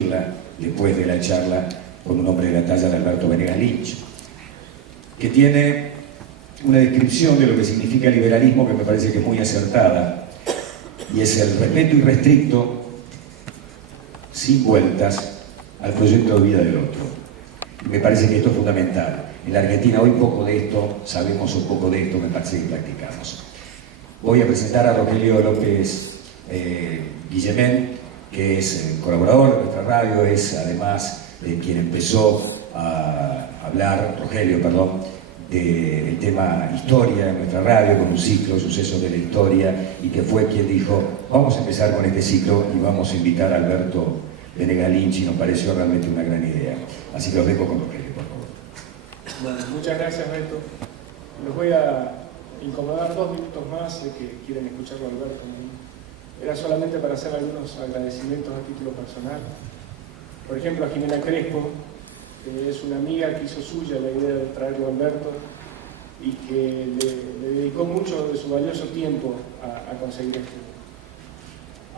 después de la charla con un hombre de la talla de Alberto Venegas Lynch, que tiene una descripción de lo que significa liberalismo que me parece que es muy acertada, y es el respeto irrestricto, sin vueltas, al proyecto de vida del otro. Y me parece que esto es fundamental. En la Argentina hoy poco de esto, sabemos un poco de esto, me parece que practicamos. Voy a presentar a Rogelio López Guillemén, que es colaborador de nuestra radio, es además quien empezó a hablar, Rogelio, perdón, del tema historia en nuestra radio, con un ciclo, sucesos de la historia, y que fue quien dijo, vamos a empezar con este ciclo y vamos a invitar a Alberto Venegas Lynch, y nos pareció realmente una gran idea. Así que los dejo con Rogelio, por favor. Bueno, muchas gracias, Beto. Los voy a incomodar 2 minutos más de que quieren escucharlo a Alberto. Era solamente para hacer algunos agradecimientos a título personal. Por ejemplo, a Jimena Crespo, que es una amiga que hizo suya la idea de traerlo a Alberto y que le dedicó mucho de su valioso tiempo a conseguir esto.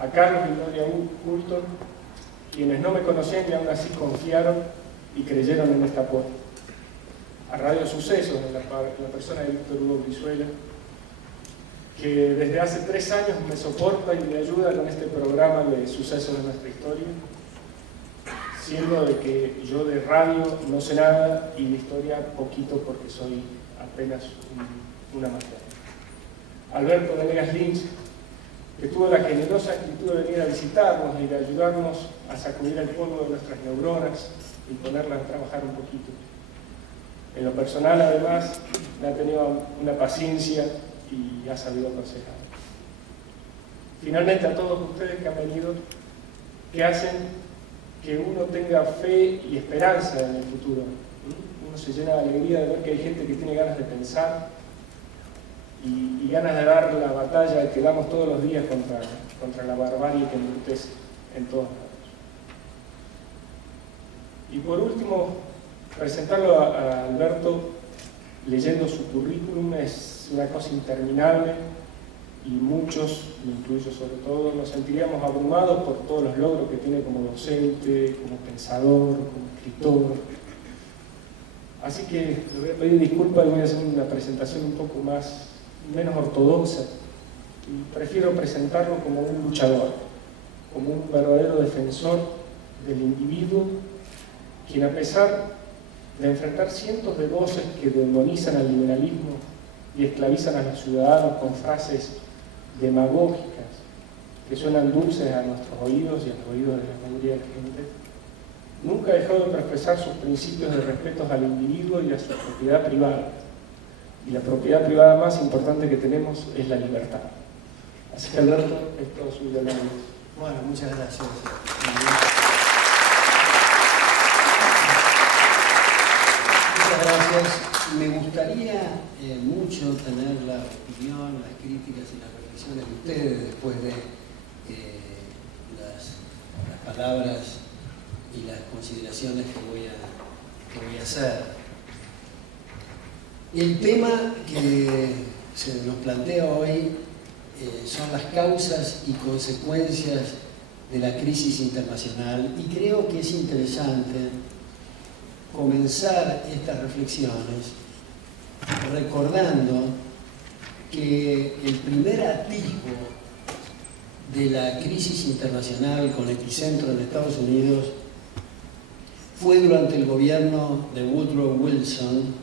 A Carlos y Gloria Hulton, quienes no me conocían y aún así confiaron y creyeron en esta apuesta. A Radio Sucesos, en la persona de Víctor Hugo Brizuela, que desde hace 3 años me soporta y me ayuda con este programa de Sucesos de nuestra historia, siendo de que yo de radio no sé nada y de historia poquito porque soy apenas una amateur. Alberto Venegas Lynch, que tuvo la generosa actitud de venir a visitarnos y de ayudarnos a sacudir el polvo de nuestras neuronas y ponerlas a trabajar un poquito. En lo personal, además, me ha tenido una paciencia y ha sabido aconsejar. Finalmente, a todos ustedes que han venido, que hacen que uno tenga fe y esperanza en el futuro. Uno se llena de alegría de ver que hay gente que tiene ganas de pensar y ganas de dar la batalla que damos todos los días contra la barbarie que embrutece en todos lados. Y por último, presentarlo a Alberto leyendo su currículum es una cosa interminable y muchos, me incluyo sobre todo, nos sentiríamos abrumados por todos los logros que tiene como docente, como pensador, como escritor. Así que le voy a pedir disculpas y voy a hacer una presentación un poco menos ortodoxa. Y prefiero presentarlo como un luchador, como un verdadero defensor del individuo, quien a pesar de enfrentar cientos de voces que demonizan al liberalismo y esclavizan a los ciudadanos con frases demagógicas que suenan dulces a nuestros oídos y a los oídos de la mayoría de la gente, nunca dejó de profesar sus principios de respeto al individuo y a su propiedad privada. Y la propiedad privada más importante que tenemos es la libertad. Así que, Alberto, es todo suyo. Bueno, muchas gracias. Gracias. Me gustaría mucho tener la opinión, las críticas y las reflexiones de ustedes después de las palabras y las consideraciones que voy a hacer. El tema que se nos plantea hoy son las causas y consecuencias de la crisis internacional, y creo que es interesante comenzar estas reflexiones recordando que el primer atisbo de la crisis internacional con epicentro en Estados Unidos fue durante el gobierno de Woodrow Wilson,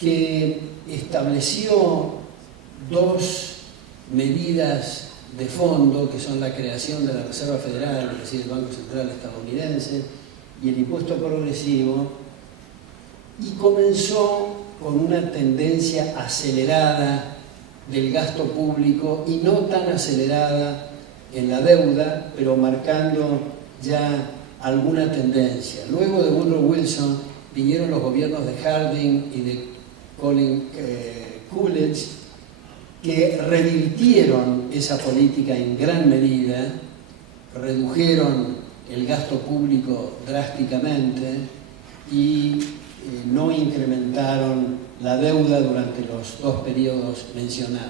que estableció 2 medidas de fondo, que son la creación de la Reserva Federal, es decir, el Banco Central estadounidense, y el impuesto progresivo, y comenzó con una tendencia acelerada del gasto público y no tan acelerada en la deuda, pero marcando ya alguna tendencia. Luego de Woodrow Wilson vinieron los gobiernos de Harding y de Colin Coolidge, que revirtieron esa política en gran medida, redujeron el gasto público drásticamente y no incrementaron la deuda durante los 2 periodos mencionados.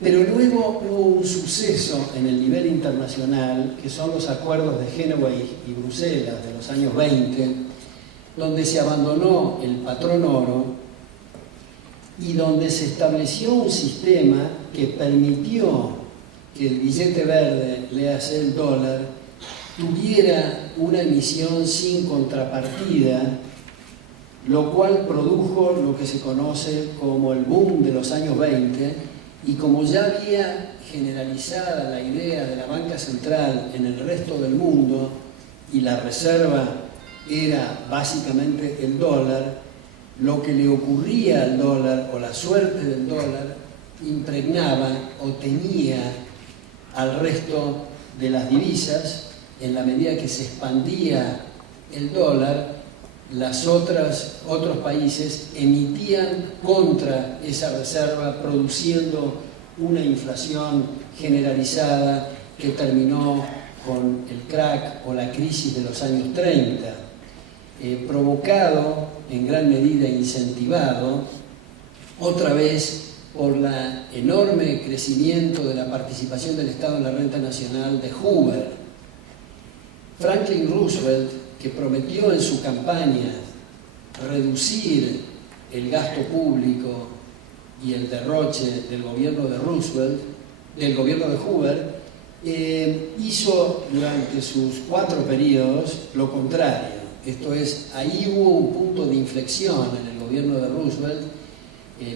Pero luego hubo un suceso en el nivel internacional, que son los acuerdos de Génova y Bruselas de los años 20, donde se abandonó el patrón oro y donde se estableció un sistema que permitió que el billete verde, léase el dólar, tuviera una emisión sin contrapartida, lo cual produjo lo que se conoce como el boom de los años 20, y como ya había generalizada la idea de la banca central en el resto del mundo y la reserva era básicamente el dólar, lo que le ocurría al dólar o la suerte del dólar impregnaba o tenía al resto de las divisas. En la medida que se expandía el dólar, otros países emitían contra esa reserva, produciendo una inflación generalizada que terminó con el crack o la crisis de los años 30, provocado, en gran medida incentivado, otra vez por el enorme crecimiento de la participación del Estado en la renta nacional de Hoover. Franklin Roosevelt, que prometió en su campaña reducir el gasto público y el derroche del gobierno de Hoover, hizo durante sus 4 periodos lo contrario. Esto es, ahí hubo un punto de inflexión en el gobierno de Roosevelt,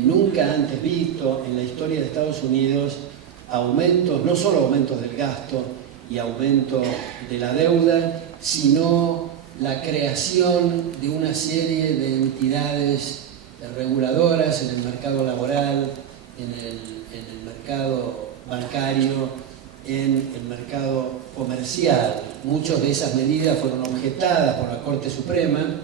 nunca antes visto en la historia de Estados Unidos, aumentos, no solo aumentos del gasto y aumento de la deuda, sino la creación de una serie de entidades reguladoras en el mercado laboral, en el mercado bancario, en el mercado comercial. Muchas de esas medidas fueron objetadas por la Corte Suprema.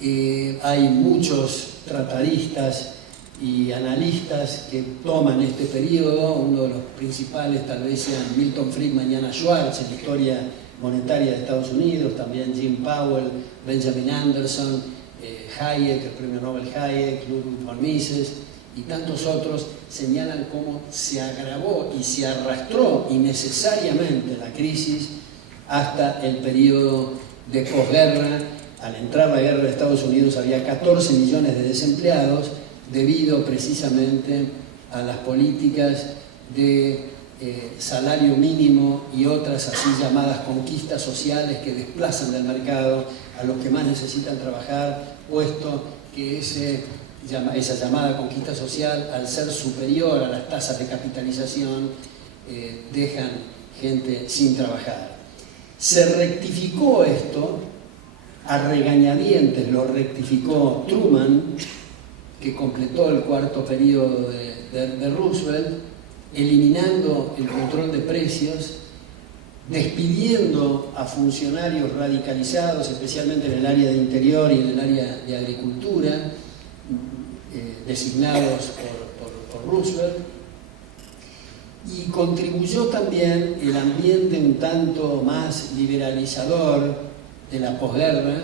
Hay muchos tratadistas y analistas que toman este periodo. Uno de los principales tal vez sean Milton Friedman y Anna Schwartz en la historia monetaria de Estados Unidos, también Jim Powell, Benjamin Anderson, Hayek, el premio Nobel Hayek, Ludwig von Mises y tantos otros señalan cómo se agravó y se arrastró innecesariamente la crisis hasta el periodo de posguerra. Al entrar la guerra de Estados Unidos había 14 millones de desempleados debido precisamente a las políticas de salario mínimo y otras así llamadas conquistas sociales que desplazan del mercado a los que más necesitan trabajar, puesto que esa llamada conquista social, al ser superior a las tasas de capitalización, dejan gente sin trabajar. Se rectificó esto, a regañadientes lo rectificó Truman, que completó el 4º periodo de Roosevelt, eliminando el control de precios, despidiendo a funcionarios radicalizados, especialmente en el área de interior y en el área de agricultura, designados por Roosevelt, y contribuyó también el ambiente un tanto más liberalizador de la posguerra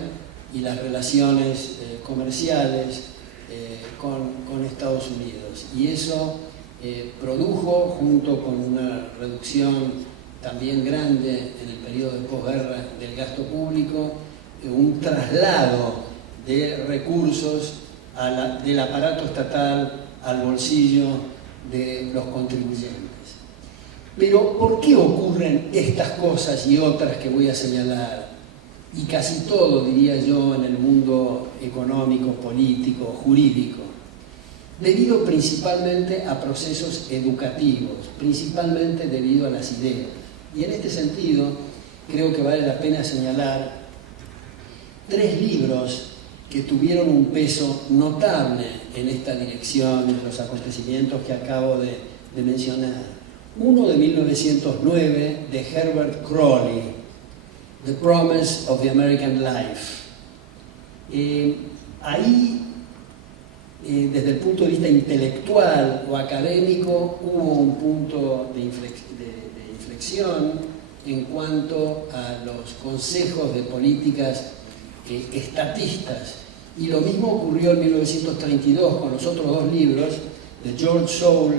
y las relaciones comerciales con Estados Unidos. Y eso produjo, junto con una reducción también grande en el periodo de posguerra del gasto público, un traslado de recursos del aparato estatal al bolsillo de los contribuyentes. Pero ¿por qué ocurren estas cosas y otras que voy a señalar? Y casi todo, diría yo, en el mundo económico, político, jurídico. Debido principalmente a procesos educativos, principalmente debido a las ideas. Y en este sentido, creo que vale la pena señalar 3 libros que tuvieron un peso notable en esta dirección, en los acontecimientos que acabo de mencionar. Uno de 1909, de Herbert Croly, The Promise of the American Life. Ahí, desde el punto de vista intelectual o académico, hubo un punto de inflexión en cuanto a los consejos de políticas estatistas. Y lo mismo ocurrió en 1932 con los otros 2 libros de George Soule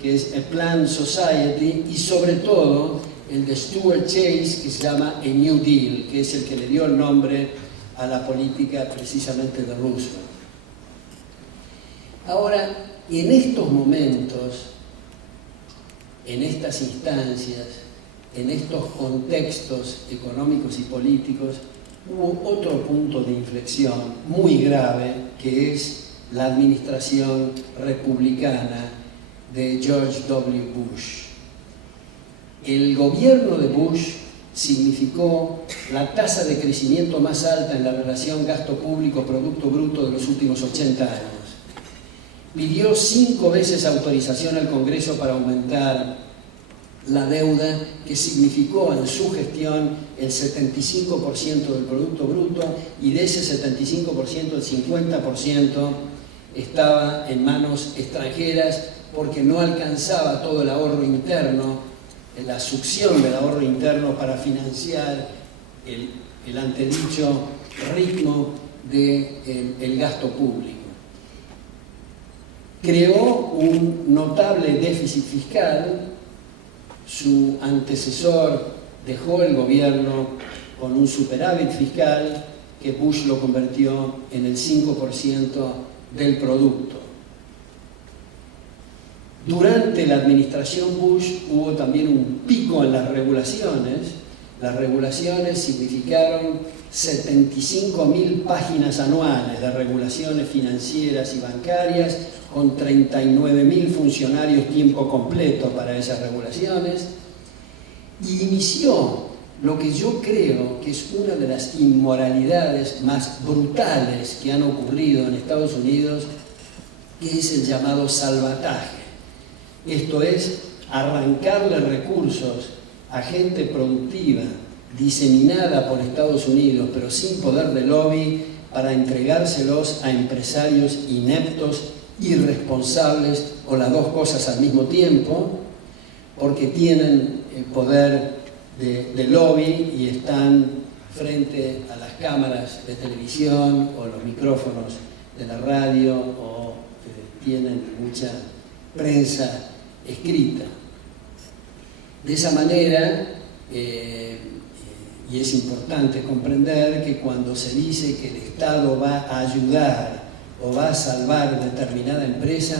que es A Planned Society, y sobre todo el de Stuart Chase, que se llama A New Deal, que es el que le dio el nombre a la política precisamente de Roosevelt. Ahora, en estos momentos, en estas instancias, en estos contextos económicos y políticos, hubo otro punto de inflexión muy grave, que es la administración republicana de George W. Bush. El gobierno de Bush significó la tasa de crecimiento más alta en la relación gasto público-producto bruto de los últimos 80 años. Pidió 5 veces autorización al Congreso para aumentar la deuda, que significó en su gestión el 75% del Producto Bruto, y de ese 75% el 50% estaba en manos extranjeras porque no alcanzaba todo el ahorro interno, la succión del ahorro interno para financiar el antedicho ritmo del gasto público. Creó un notable déficit fiscal. Su antecesor dejó el gobierno con un superávit fiscal que Bush lo convirtió en el 5% del producto. Durante la administración Bush hubo también un pico en las regulaciones. Las regulaciones significaron 75.000 páginas anuales de regulaciones financieras y bancarias, con 39.000 funcionarios tiempo completo para esas regulaciones, y inició lo que yo creo que es una de las inmoralidades más brutales que han ocurrido en Estados Unidos, que es el llamado salvataje. Esto es, arrancarle recursos a gente productiva, diseminada por Estados Unidos, pero sin poder de lobby, para entregárselos a empresarios ineptos, irresponsables, o las dos cosas al mismo tiempo, porque tienen el poder de lobby y están frente a las cámaras de televisión o los micrófonos de la radio, o tienen mucha prensa escrita. De esa manera, y es importante comprender que cuando se dice que el Estado va a ayudar o va a salvar determinada empresa,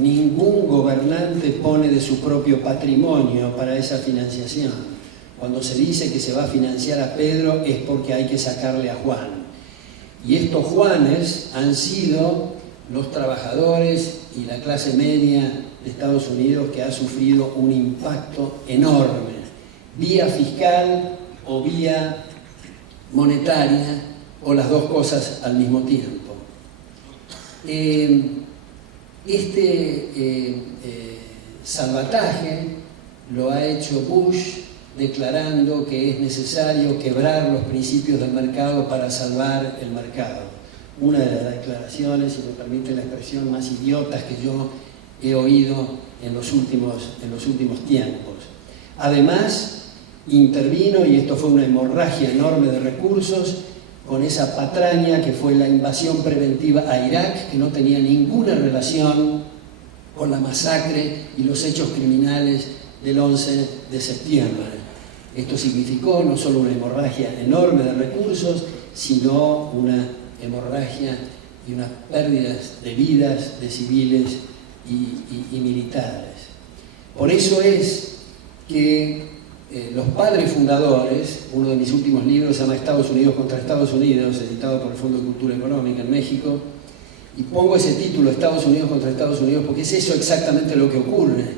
ningún gobernante pone de su propio patrimonio para esa financiación. Cuando se dice que se va a financiar a Pedro es porque hay que sacarle a Juan. Y estos Juanes han sido los trabajadores y la clase media de Estados Unidos, que ha sufrido un impacto enorme, vía fiscal o vía monetaria, o las dos cosas al mismo tiempo. Salvataje lo ha hecho Bush, declarando que es necesario quebrar los principios del mercado para salvar el mercado. Una de las declaraciones, si me permite la expresión, más idiotas que yo he oído en los últimos tiempos. Además, intervino, y esto fue una hemorragia enorme de recursos, con esa patraña que fue la invasión preventiva a Irak, que no tenía ninguna relación con la masacre y los hechos criminales del 11 de septiembre. Esto significó no solo una hemorragia enorme de recursos, sino una hemorragia y unas pérdidas de vidas de civiles y militares. Por eso es que los padres fundadores, uno de mis últimos libros se llama Estados Unidos contra Estados Unidos, editado por el Fondo de Cultura Económica en México, y pongo ese título, Estados Unidos contra Estados Unidos, porque es eso exactamente lo que ocurre.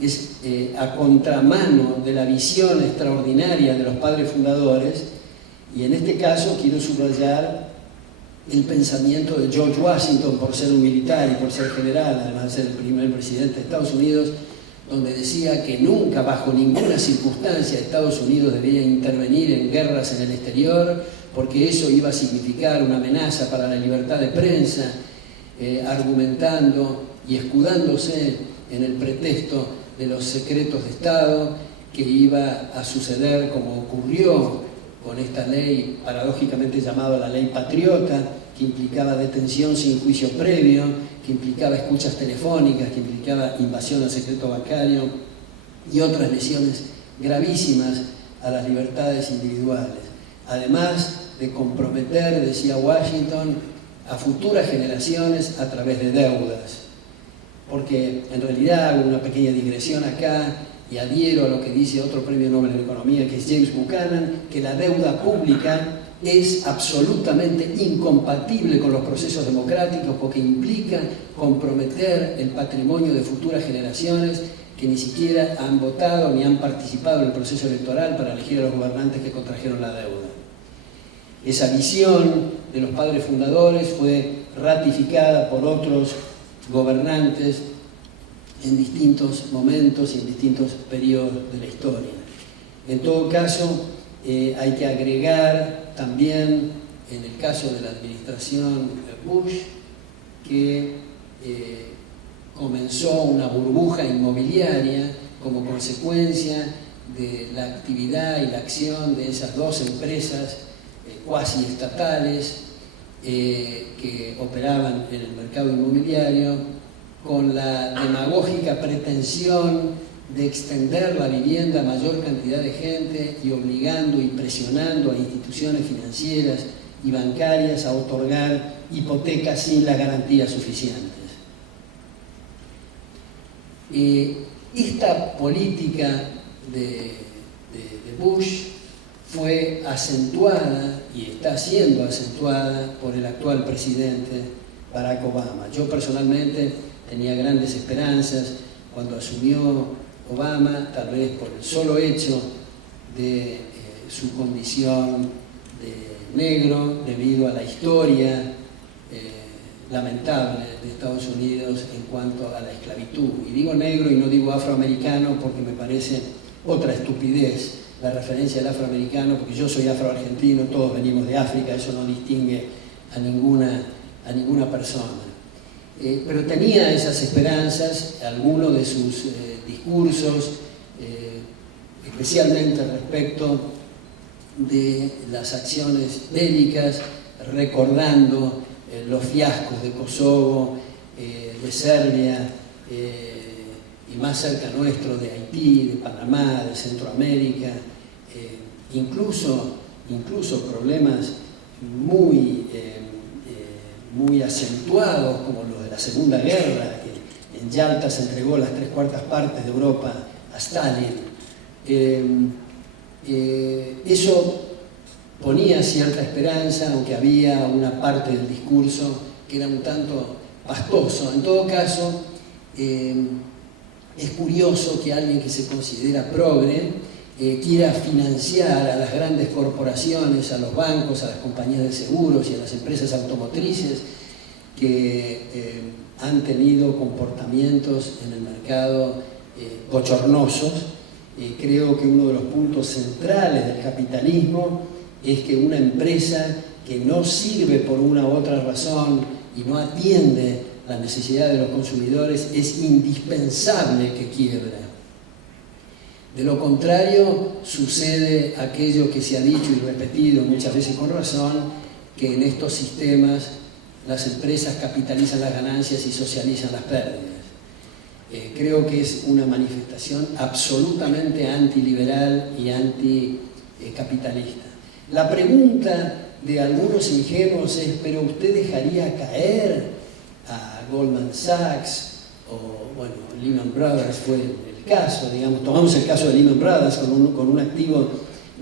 Es a contramano de la visión extraordinaria de los padres fundadores, y en este caso quiero subrayar el pensamiento de George Washington, por ser un militar y por ser general, además de ser el primer presidente de Estados Unidos, donde decía que nunca, bajo ninguna circunstancia, Estados Unidos debía intervenir en guerras en el exterior, porque eso iba a significar una amenaza para la libertad de prensa, argumentando y escudándose en el pretexto de los secretos de Estado, que iba a suceder como ocurrió con esta ley paradójicamente llamada la ley patriota, que implicaba detención sin juicio previo, que implicaba escuchas telefónicas, que implicaba invasión al secreto bancario y otras lesiones gravísimas a las libertades individuales. Además de comprometer, decía Washington, a futuras generaciones a través de deudas. Porque en realidad hago una pequeña digresión acá y adhiero a lo que dice otro premio Nobel de Economía, que es James Buchanan, que la deuda pública es absolutamente incompatible con los procesos democráticos porque implica comprometer el patrimonio de futuras generaciones que ni siquiera han votado ni han participado en el proceso electoral para elegir a los gobernantes que contrajeron la deuda. Esa visión de los padres fundadores fue ratificada por otros gobernantes en distintos momentos y en distintos periodos de la historia. En todo caso, hay que agregar también, en el caso de la administración Bush, que comenzó una burbuja inmobiliaria como consecuencia de la actividad y la acción de esas dos empresas cuasi estatales que operaban en el mercado inmobiliario con la demagógica pretensión de extender la vivienda a mayor cantidad de gente y obligando y presionando a instituciones financieras y bancarias a otorgar hipotecas sin las garantías suficientes. Esta política de Bush fue acentuada y está siendo acentuada por el actual presidente Barack Obama. Yo personalmente tenía grandes esperanzas cuando asumió Obama, tal vez por el solo hecho de su condición de negro, debido a la historia lamentable de Estados Unidos en cuanto a la esclavitud. Y digo negro y no digo afroamericano porque me parece otra estupidez la referencia al afroamericano, porque yo soy afroargentino, todos venimos de África, eso no distingue a ninguna persona. Pero tenía esas esperanzas, algunos de sus discursos, especialmente respecto de las acciones bélicas, recordando los fiascos de Kosovo, de Serbia, y más cerca nuestro de Haití, de Panamá, de Centroamérica, incluso problemas muy acentuados como los de la Segunda Guerra, que en Yalta se entregó las 3/4 partes de Europa a Stalin. Eso ponía cierta esperanza, aunque había una parte del discurso que era un tanto pastoso. En todo caso, es curioso que alguien que se considera progre quiera financiar a las grandes corporaciones, a los bancos, a las compañías de seguros y a las empresas automotrices que han tenido comportamientos en el mercado bochornosos. Creo que uno de los puntos centrales del capitalismo es que una empresa que no sirve por una u otra razón y no atiende la necesidad de los consumidores es indispensable que quiebra. De lo contrario, sucede aquello que se ha dicho y repetido muchas veces con razón, que en estos sistemas las empresas capitalizan las ganancias y socializan las pérdidas. Creo que es una manifestación absolutamente antiliberal y anticapitalista. La pregunta de algunos ingenuos es: ¿pero usted dejaría caer a Goldman Sachs o, bueno, Lehman Brothers fue el caso, digamos, tomamos el caso de Lehman Brothers con un activo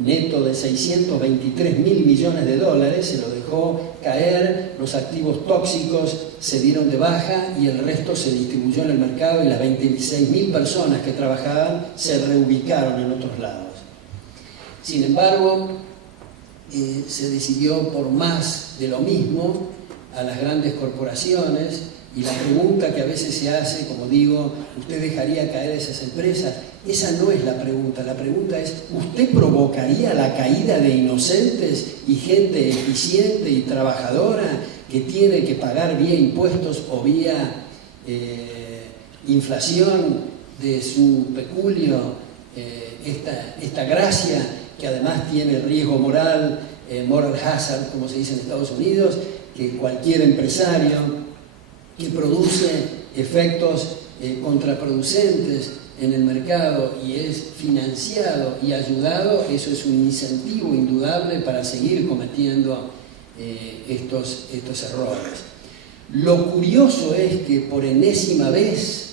neto de 623 mil millones de dólares, se lo dejó caer, los activos tóxicos se dieron de baja y el resto se distribuyó en el mercado y las 26.000 personas que trabajaban se reubicaron en otros lados. Sin embargo, se decidió por más de lo mismo a las grandes corporaciones, y la pregunta que a veces se hace, como digo, ¿usted dejaría caer esas empresas? Esa no es la pregunta es: ¿usted provocaría la caída de inocentes y gente eficiente y trabajadora que tiene que pagar vía impuestos o vía inflación de su peculio esta gracia que además tiene riesgo moral, moral hazard, como se dice en Estados Unidos, que cualquier empresario que produce efectos contraproducentes en el mercado y es financiado y ayudado, eso es un incentivo indudable para seguir cometiendo estos errores. Lo curioso es que por enésima vez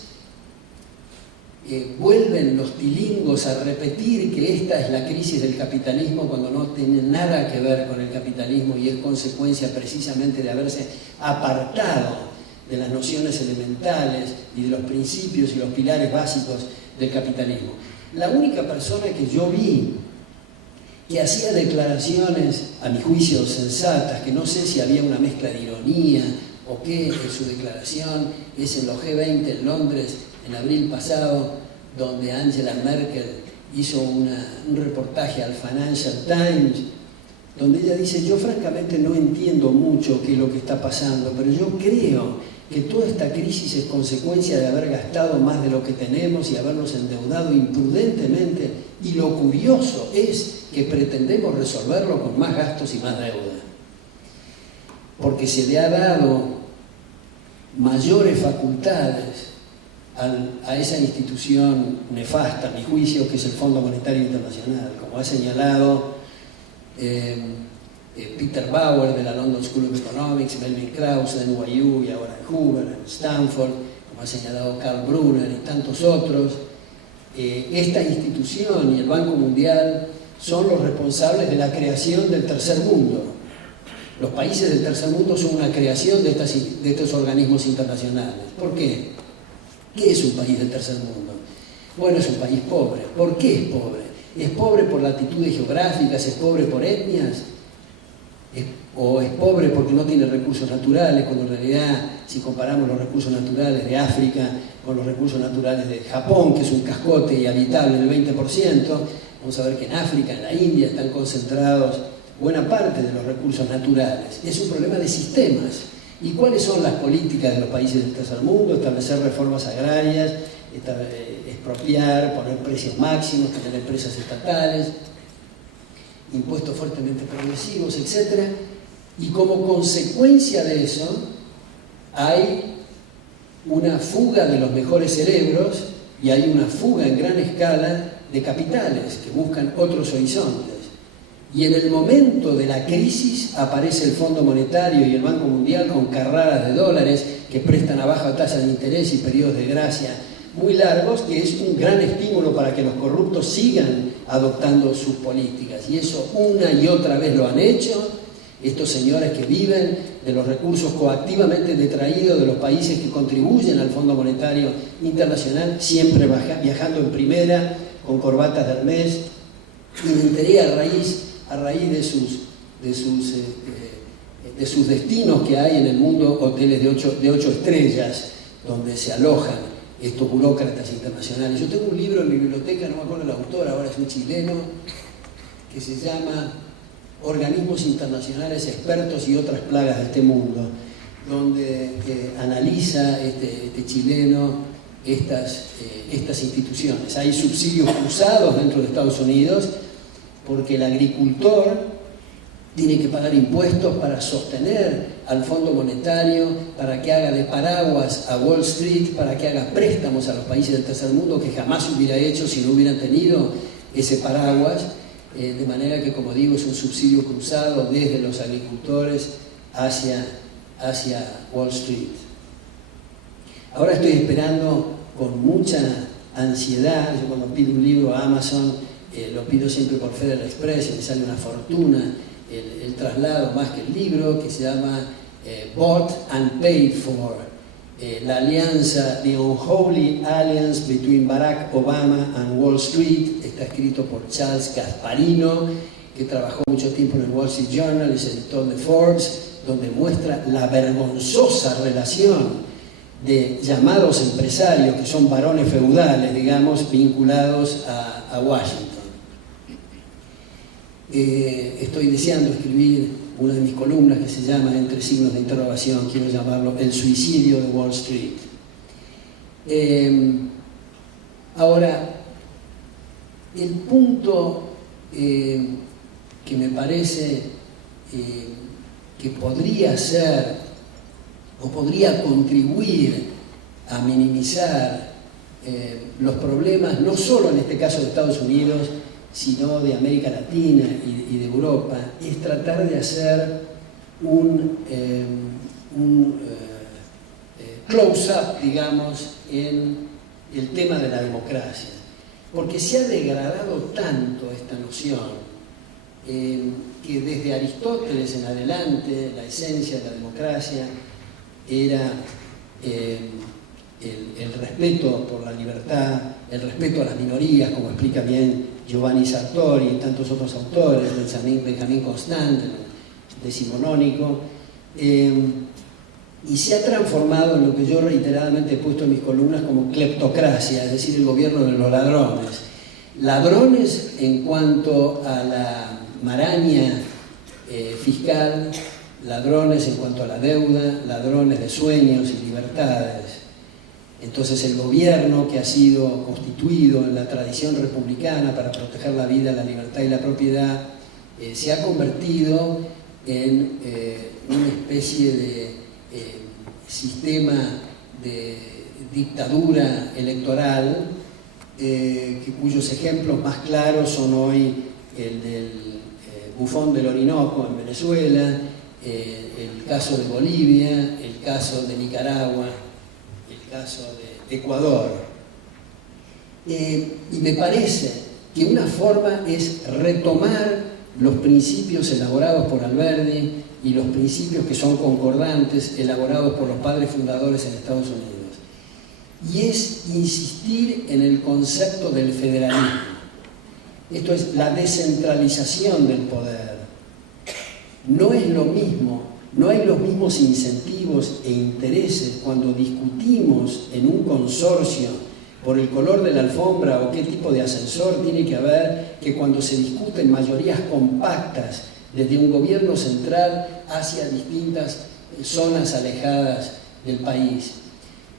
vuelven los tilingos a repetir que esta es la crisis del capitalismo cuando no tiene nada que ver con el capitalismo y es consecuencia precisamente de haberse apartado de las nociones elementales y de los principios y los pilares básicos del capitalismo. La única persona que yo vi que hacía declaraciones, a mi juicio, sensatas, que no sé si había una mezcla de ironía o qué en su declaración, es en los G20 en Londres, en abril pasado, donde Angela Merkel hizo un reportaje al Financial Times, donde ella dice: yo francamente no entiendo mucho qué es lo que está pasando, pero yo creo que toda esta crisis es consecuencia de haber gastado más de lo que tenemos y habernos endeudado imprudentemente, y lo curioso es que pretendemos resolverlo con más gastos y más deuda, porque se le ha dado mayores facultades a esa institución nefasta, a mi juicio, que es el Fondo Monetario Internacional, como ha señalado Peter Bauer de la London School of Economics, Melvin Krause de NYU y ahora en Hoover, en Stanford, como ha señalado Karl Brunner y tantos otros. Esta institución y el Banco Mundial son los responsables de la creación del tercer mundo. Los países del tercer mundo son una creación de estos organismos internacionales. ¿Por qué? ¿Qué es un país del tercer mundo? Bueno, es un país pobre. ¿Por qué es pobre? ¿Es pobre por latitudes geográficas? ¿Es pobre por etnias? ¿O es pobre porque no tiene recursos naturales? Cuando en realidad, si comparamos los recursos naturales de África con los recursos naturales de Japón, que es un cascote y habitable del 20%, vamos a ver que en África, en la India, están concentrados buena parte de los recursos naturales. Es un problema de sistemas. ¿Y cuáles son las políticas de los países del tercer mundo? Establecer reformas agrarias, expropiar, poner precios máximos, tener empresas estatales, impuestos fuertemente progresivos, etc. Y como consecuencia de eso hay una fuga de los mejores cerebros y hay una fuga en gran escala de capitales que buscan otros horizontes. Y en el momento de la crisis aparece el Fondo Monetario y el Banco Mundial con carradas de dólares que prestan a baja tasa de interés y periodos de gracia muy largos, que es un gran estímulo para que los corruptos sigan adoptando sus políticas. Y eso una y otra vez lo han hecho estos señores que viven de los recursos coactivamente detraídos de los países que contribuyen al Fondo Monetario Internacional, siempre viajando en primera, con corbatas de Hermès. Y me enteré a raíz de sus destinos que hay en el mundo, hoteles de 8 estrellas, donde se alojan estos burócratas internacionales. Yo tengo un libro en mi biblioteca, no me acuerdo el autor, ahora es un chileno, que se llama Organismos Internacionales Expertos y otras plagas de este mundo, donde analiza este chileno estas instituciones. Hay subsidios cruzados dentro de Estados Unidos porque el agricultor tiene que pagar impuestos para sostener al Fondo Monetario, para que haga de paraguas a Wall Street, para que haga préstamos a los países del tercer mundo que jamás hubiera hecho si no hubieran tenido ese paraguas, de manera que, como digo, es un subsidio cruzado desde los agricultores hacia Wall Street. Ahora estoy esperando con mucha ansiedad. Yo cuando pido un libro a Amazon lo pido siempre por Federal Express y me sale una fortuna el traslado más que el libro, que se llama Bought and Paid For, la alianza, The Unholy Alliance Between Barack Obama and Wall Street. Está escrito por Charles Gasparino, que trabajó mucho tiempo en el Wall Street Journal, es editor de Forbes, donde muestra la vergonzosa relación de llamados empresarios, que son varones feudales, digamos, vinculados a Washington. Estoy deseando escribir una de mis columnas que se llama, entre signos de interrogación, quiero llamarlo El suicidio de Wall Street. Ahora, el punto que me parece que podría ser o podría contribuir a minimizar los problemas, no solo en este caso de Estados Unidos, sino de América Latina y de Europa, es tratar de hacer un close-up, digamos, en el tema de la democracia. Porque se ha degradado tanto esta noción que desde Aristóteles en adelante la esencia de la democracia era el respeto por la libertad, el respeto a las minorías, como explica bien Giovanni Sartori y tantos otros autores, Benjamin Constant, decimonónico, y se ha transformado en lo que yo reiteradamente he puesto en mis columnas como cleptocracia, es decir, el gobierno de los ladrones. Ladrones en cuanto a la maraña fiscal, ladrones en cuanto a la deuda, ladrones de sueños y libertades. Entonces el gobierno, que ha sido constituido en la tradición republicana para proteger la vida, la libertad y la propiedad, se ha convertido en una especie de sistema de dictadura electoral, cuyos ejemplos más claros son hoy el del bufón del Orinoco en Venezuela, el caso de Bolivia, el caso de Nicaragua, el caso de Ecuador. Y me parece que una forma es retomar los principios elaborados por Alberdi y los principios que son concordantes elaborados por los padres fundadores en Estados Unidos. Y es insistir en el concepto del federalismo. Esto es la descentralización del poder. No es lo mismo, no hay los mismos incentivos e intereses cuando discutimos en un consorcio por el color de la alfombra o qué tipo de ascensor tiene que haber, que cuando se discuten mayorías compactas desde un gobierno central hacia distintas zonas alejadas del país.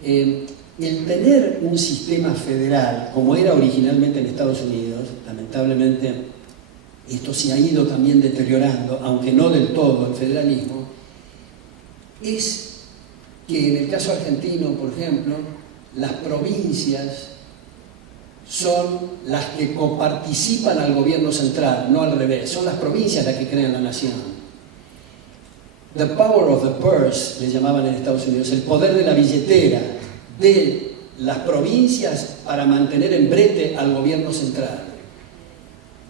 El tener un sistema federal, como era originalmente en Estados Unidos, lamentablemente esto se ha ido también deteriorando, aunque no del todo el federalismo, es que en el caso argentino, por ejemplo, las provincias son las que coparticipan al gobierno central, no al revés, son las provincias las que crean la nación. The power of the purse, le llamaban en Estados Unidos, el poder de la billetera de las provincias para mantener en brete al gobierno central.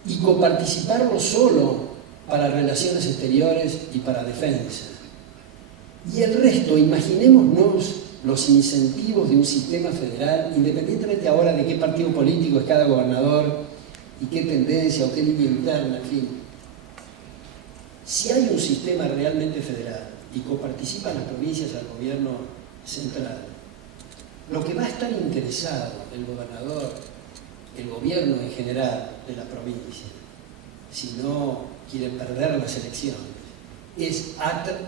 Y coparticiparlo solo para relaciones exteriores y para defensa. Y el resto, imaginémonos los incentivos de un sistema federal, independientemente ahora de qué partido político es cada gobernador y qué tendencia o qué línea interna, en fin. Si hay un sistema realmente federal y coparticipan las provincias al gobierno central, lo que va a estar interesado el gobernador, el gobierno en general de la provincia, si no quiere perder las elecciones, es,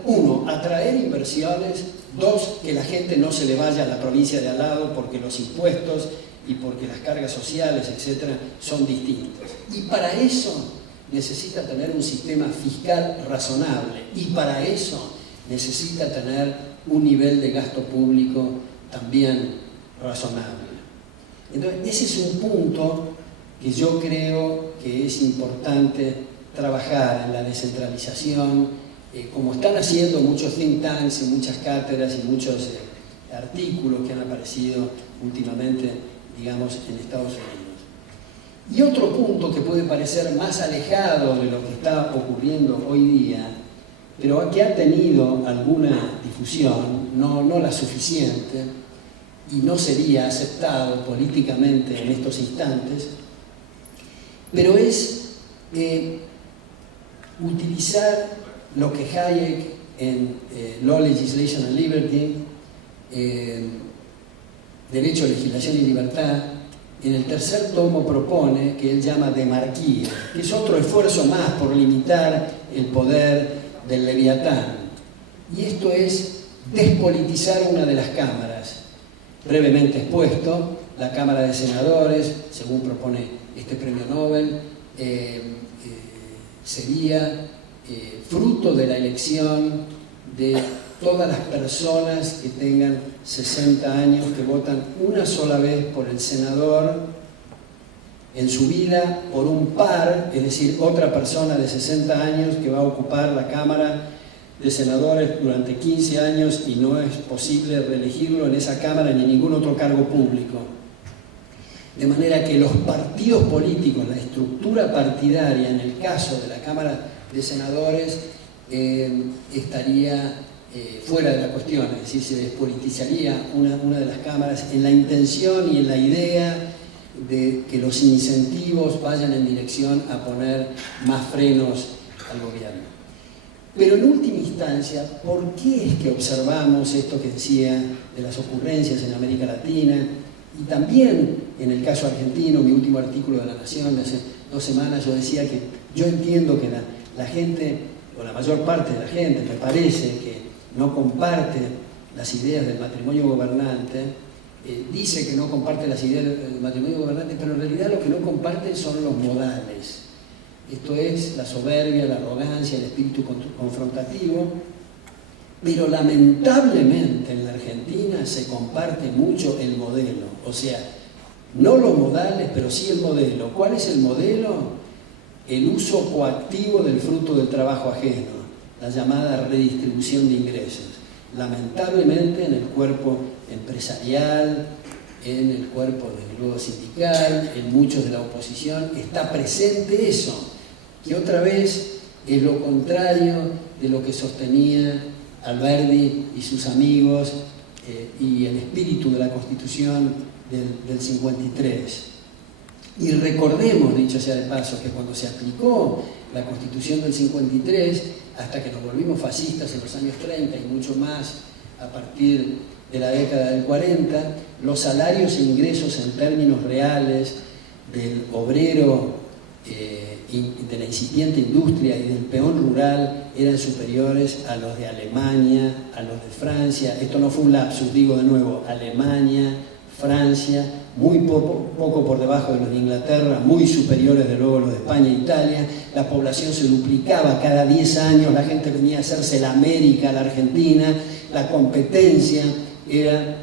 uno, atraer inversiones, dos, que la gente no se le vaya a la provincia de al lado porque los impuestos y porque las cargas sociales, etcétera, son distintas. Y para eso necesita tener un sistema fiscal razonable y para eso necesita tener un nivel de gasto público también razonable. Entonces, ese es un punto que yo creo que es importante trabajar en la descentralización, como están haciendo muchos think tanks y muchas cátedras y muchos artículos que han aparecido últimamente, digamos, en Estados Unidos. Y otro punto que puede parecer más alejado de lo que está ocurriendo hoy día, pero que ha tenido alguna difusión, no la suficiente, y no sería aceptado políticamente en estos instantes, pero es utilizar lo que Hayek en Law, Legislation and Liberty, Derecho, Legislación y Libertad, en el tercer tomo propone, que él llama demarquía, que es otro esfuerzo más por limitar el poder del Leviatán. Y esto es despolitizar una de las cámaras, brevemente expuesto, la Cámara de Senadores, según propone este premio Nobel, sería fruto de la elección de todas las personas que tengan 60 años, que votan una sola vez por el senador en su vida, por un par, es decir, otra persona de 60 años que va a ocupar la Cámara de Senadores durante 15 años y no es posible reelegirlo en esa Cámara ni en ningún otro cargo público. De manera que los partidos políticos, la estructura partidaria en el caso de la Cámara de Senadores estaría fuera de la cuestión, es decir, se despolitizaría una de las cámaras en la intención y en la idea de que los incentivos vayan en dirección a poner más frenos al gobierno. Pero en última instancia, ¿por qué es que observamos esto que decía de las ocurrencias en América Latina? Y también en el caso argentino, mi último artículo de La Nación de hace 2 semanas, yo decía que yo entiendo que la gente, o la mayor parte de la gente, me parece que no comparte las ideas del matrimonio gobernante, dice que no comparte las ideas del matrimonio gobernante, pero en realidad lo que no comparte son los modales. Esto es la soberbia, la arrogancia, el espíritu confrontativo, pero lamentablemente en la Argentina se comparte mucho el modelo, o sea, no los modales, pero sí el modelo. ¿Cuál es el modelo? El uso coactivo del fruto del trabajo ajeno, la llamada redistribución de ingresos. Lamentablemente en el cuerpo empresarial, en el cuerpo del grupo sindical, en muchos de la oposición, está presente eso, que otra vez es lo contrario de lo que sostenía Alberdi y sus amigos y el espíritu de la Constitución del 53. Y recordemos, dicho sea de paso, que cuando se aplicó la Constitución del 53, hasta que nos volvimos fascistas en los años 30 y mucho más a partir de la década del 40, los salarios e ingresos en términos reales del obrero de la incipiente industria y del peón rural eran superiores a los de Alemania, a los de Francia. Esto no fue un lapsus, digo de nuevo, Alemania, Francia, muy poco por debajo de los de Inglaterra, muy superiores de luego a los de España e Italia. La población se duplicaba cada 10 años, la gente venía a hacerse la América, la Argentina. La competencia era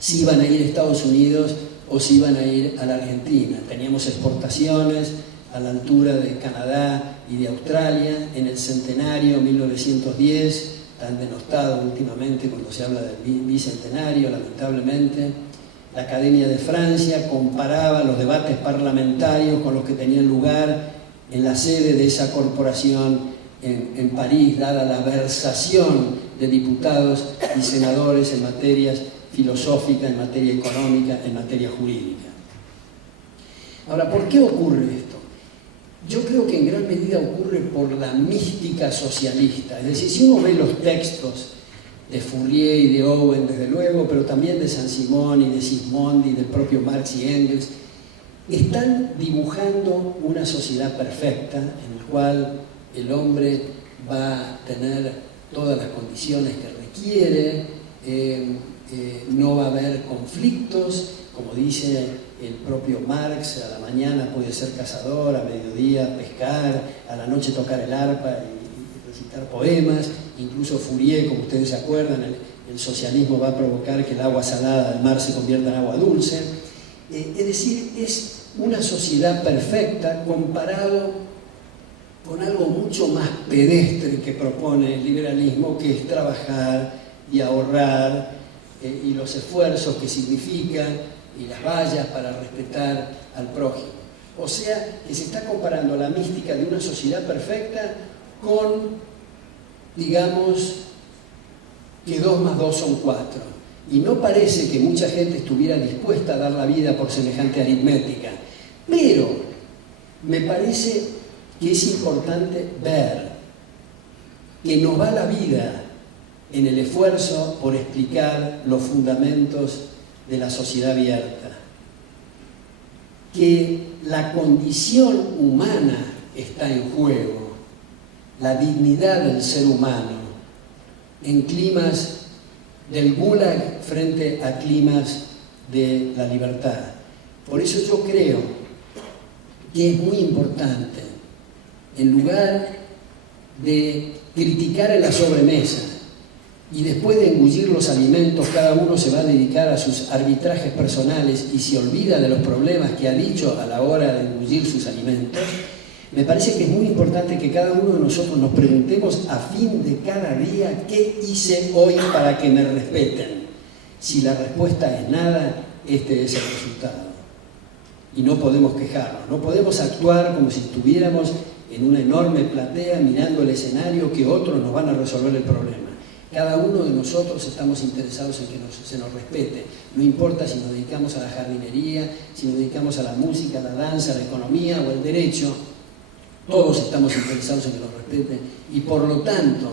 si iban a ir a Estados Unidos o si iban a ir a la Argentina. Teníamos exportaciones a la altura de Canadá y de Australia. En el centenario 1910, tan denostado últimamente cuando se habla del bicentenario, lamentablemente, la Academia de Francia comparaba los debates parlamentarios con los que tenían lugar en la sede de esa corporación en París, dada la versación de diputados y senadores en materias filosóficas, en materia económica, en materia jurídica. Ahora, ¿por qué ocurre esto? Yo creo que en gran medida ocurre por la mística socialista. Es decir, si uno ve los textos de Fourier y de Owen, desde luego, pero también de Saint-Simon y de Sismondi, del propio Marx y Engels, están dibujando una sociedad perfecta en la cual el hombre va a tener todas las condiciones que requiere, no va a haber conflictos, como dice el propio Marx, a la mañana puede ser cazador, a mediodía pescar, a la noche tocar el arpa y recitar poemas. Incluso Fourier, como ustedes se acuerdan, el socialismo va a provocar que el agua salada del mar se convierta en agua dulce. Es decir, es una sociedad perfecta comparado con algo mucho más pedestre que propone el liberalismo, que es trabajar y ahorrar, y los esfuerzos que significan, y las vallas para respetar al prójimo. O sea, que se está comparando la mística de una sociedad perfecta con, digamos, que 2 más 2 son 4. Y no parece que mucha gente estuviera dispuesta a dar la vida por semejante aritmética. Pero me parece que es importante ver que nos va la vida en el esfuerzo por explicar los fundamentos de la sociedad abierta, que la condición humana está en juego, la dignidad del ser humano, en climas del gulag frente a climas de la libertad. Por eso yo creo que es muy importante en lugar de criticar en la sobremesa y después de engullir los alimentos, cada uno se va a dedicar a sus arbitrajes personales y se olvida de los problemas que ha dicho a la hora de engullir sus alimentos, me parece que es muy importante que cada uno de nosotros nos preguntemos a fin de cada día qué hice hoy para que me respeten. Si la respuesta es nada, este es el resultado. Y no podemos quejarnos, no podemos actuar como si estuviéramos en una enorme platea mirando el escenario que otros nos van a resolver el problema. Cada uno de nosotros estamos interesados en que se nos respete. No importa si nos dedicamos a la jardinería, si nos dedicamos a la música, a la danza, a la economía o al derecho. Todos estamos interesados en que nos respeten y por lo tanto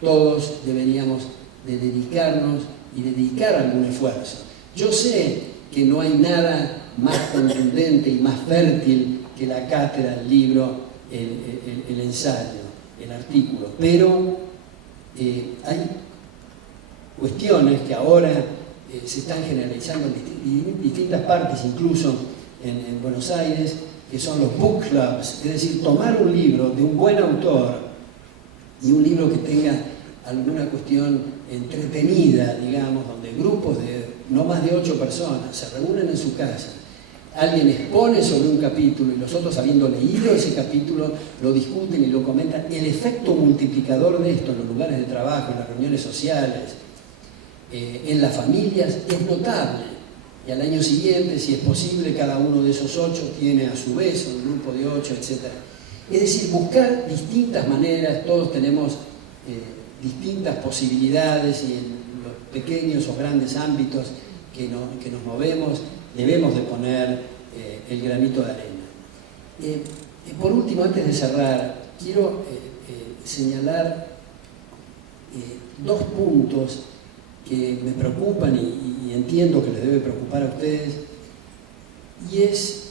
todos deberíamos de dedicarnos y dedicar algún esfuerzo. Yo sé que no hay nada más contundente y más fértil que la cátedra, el libro, el ensayo, el artículo, pero hay cuestiones que ahora se están generalizando en distintas partes, incluso en Buenos Aires, que son los book clubs, es decir, tomar un libro de un buen autor y un libro que tenga alguna cuestión entretenida, digamos, donde grupos de no más de 8 personas se reúnen en su casa, alguien expone sobre un capítulo y los otros, habiendo leído ese capítulo, lo discuten y lo comentan. El efecto multiplicador de esto en los lugares de trabajo, en las reuniones sociales, en las familias, es notable. Y al año siguiente, si es posible, cada uno de esos 8 tiene a su vez un grupo de 8, etc. Es decir, buscar distintas maneras, todos tenemos distintas posibilidades y en los pequeños o grandes ámbitos que nos movemos, debemos de poner el granito de arena. Por último, antes de cerrar, quiero señalar 2 puntos que me preocupan y entiendo que les debe preocupar a ustedes, y es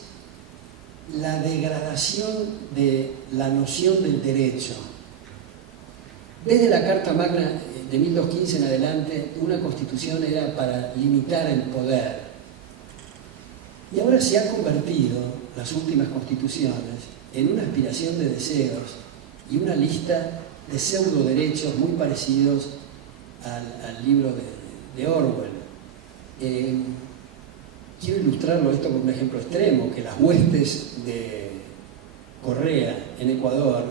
la degradación de la noción del derecho. Desde la Carta Magna de 1215 en adelante, una constitución era para limitar el poder. Y ahora se ha convertido, las últimas constituciones, en una aspiración de deseos y una lista de pseudo derechos muy parecidos al libro de Orwell. Quiero ilustrarlo esto con un ejemplo extremo, que las huestes de Correa en Ecuador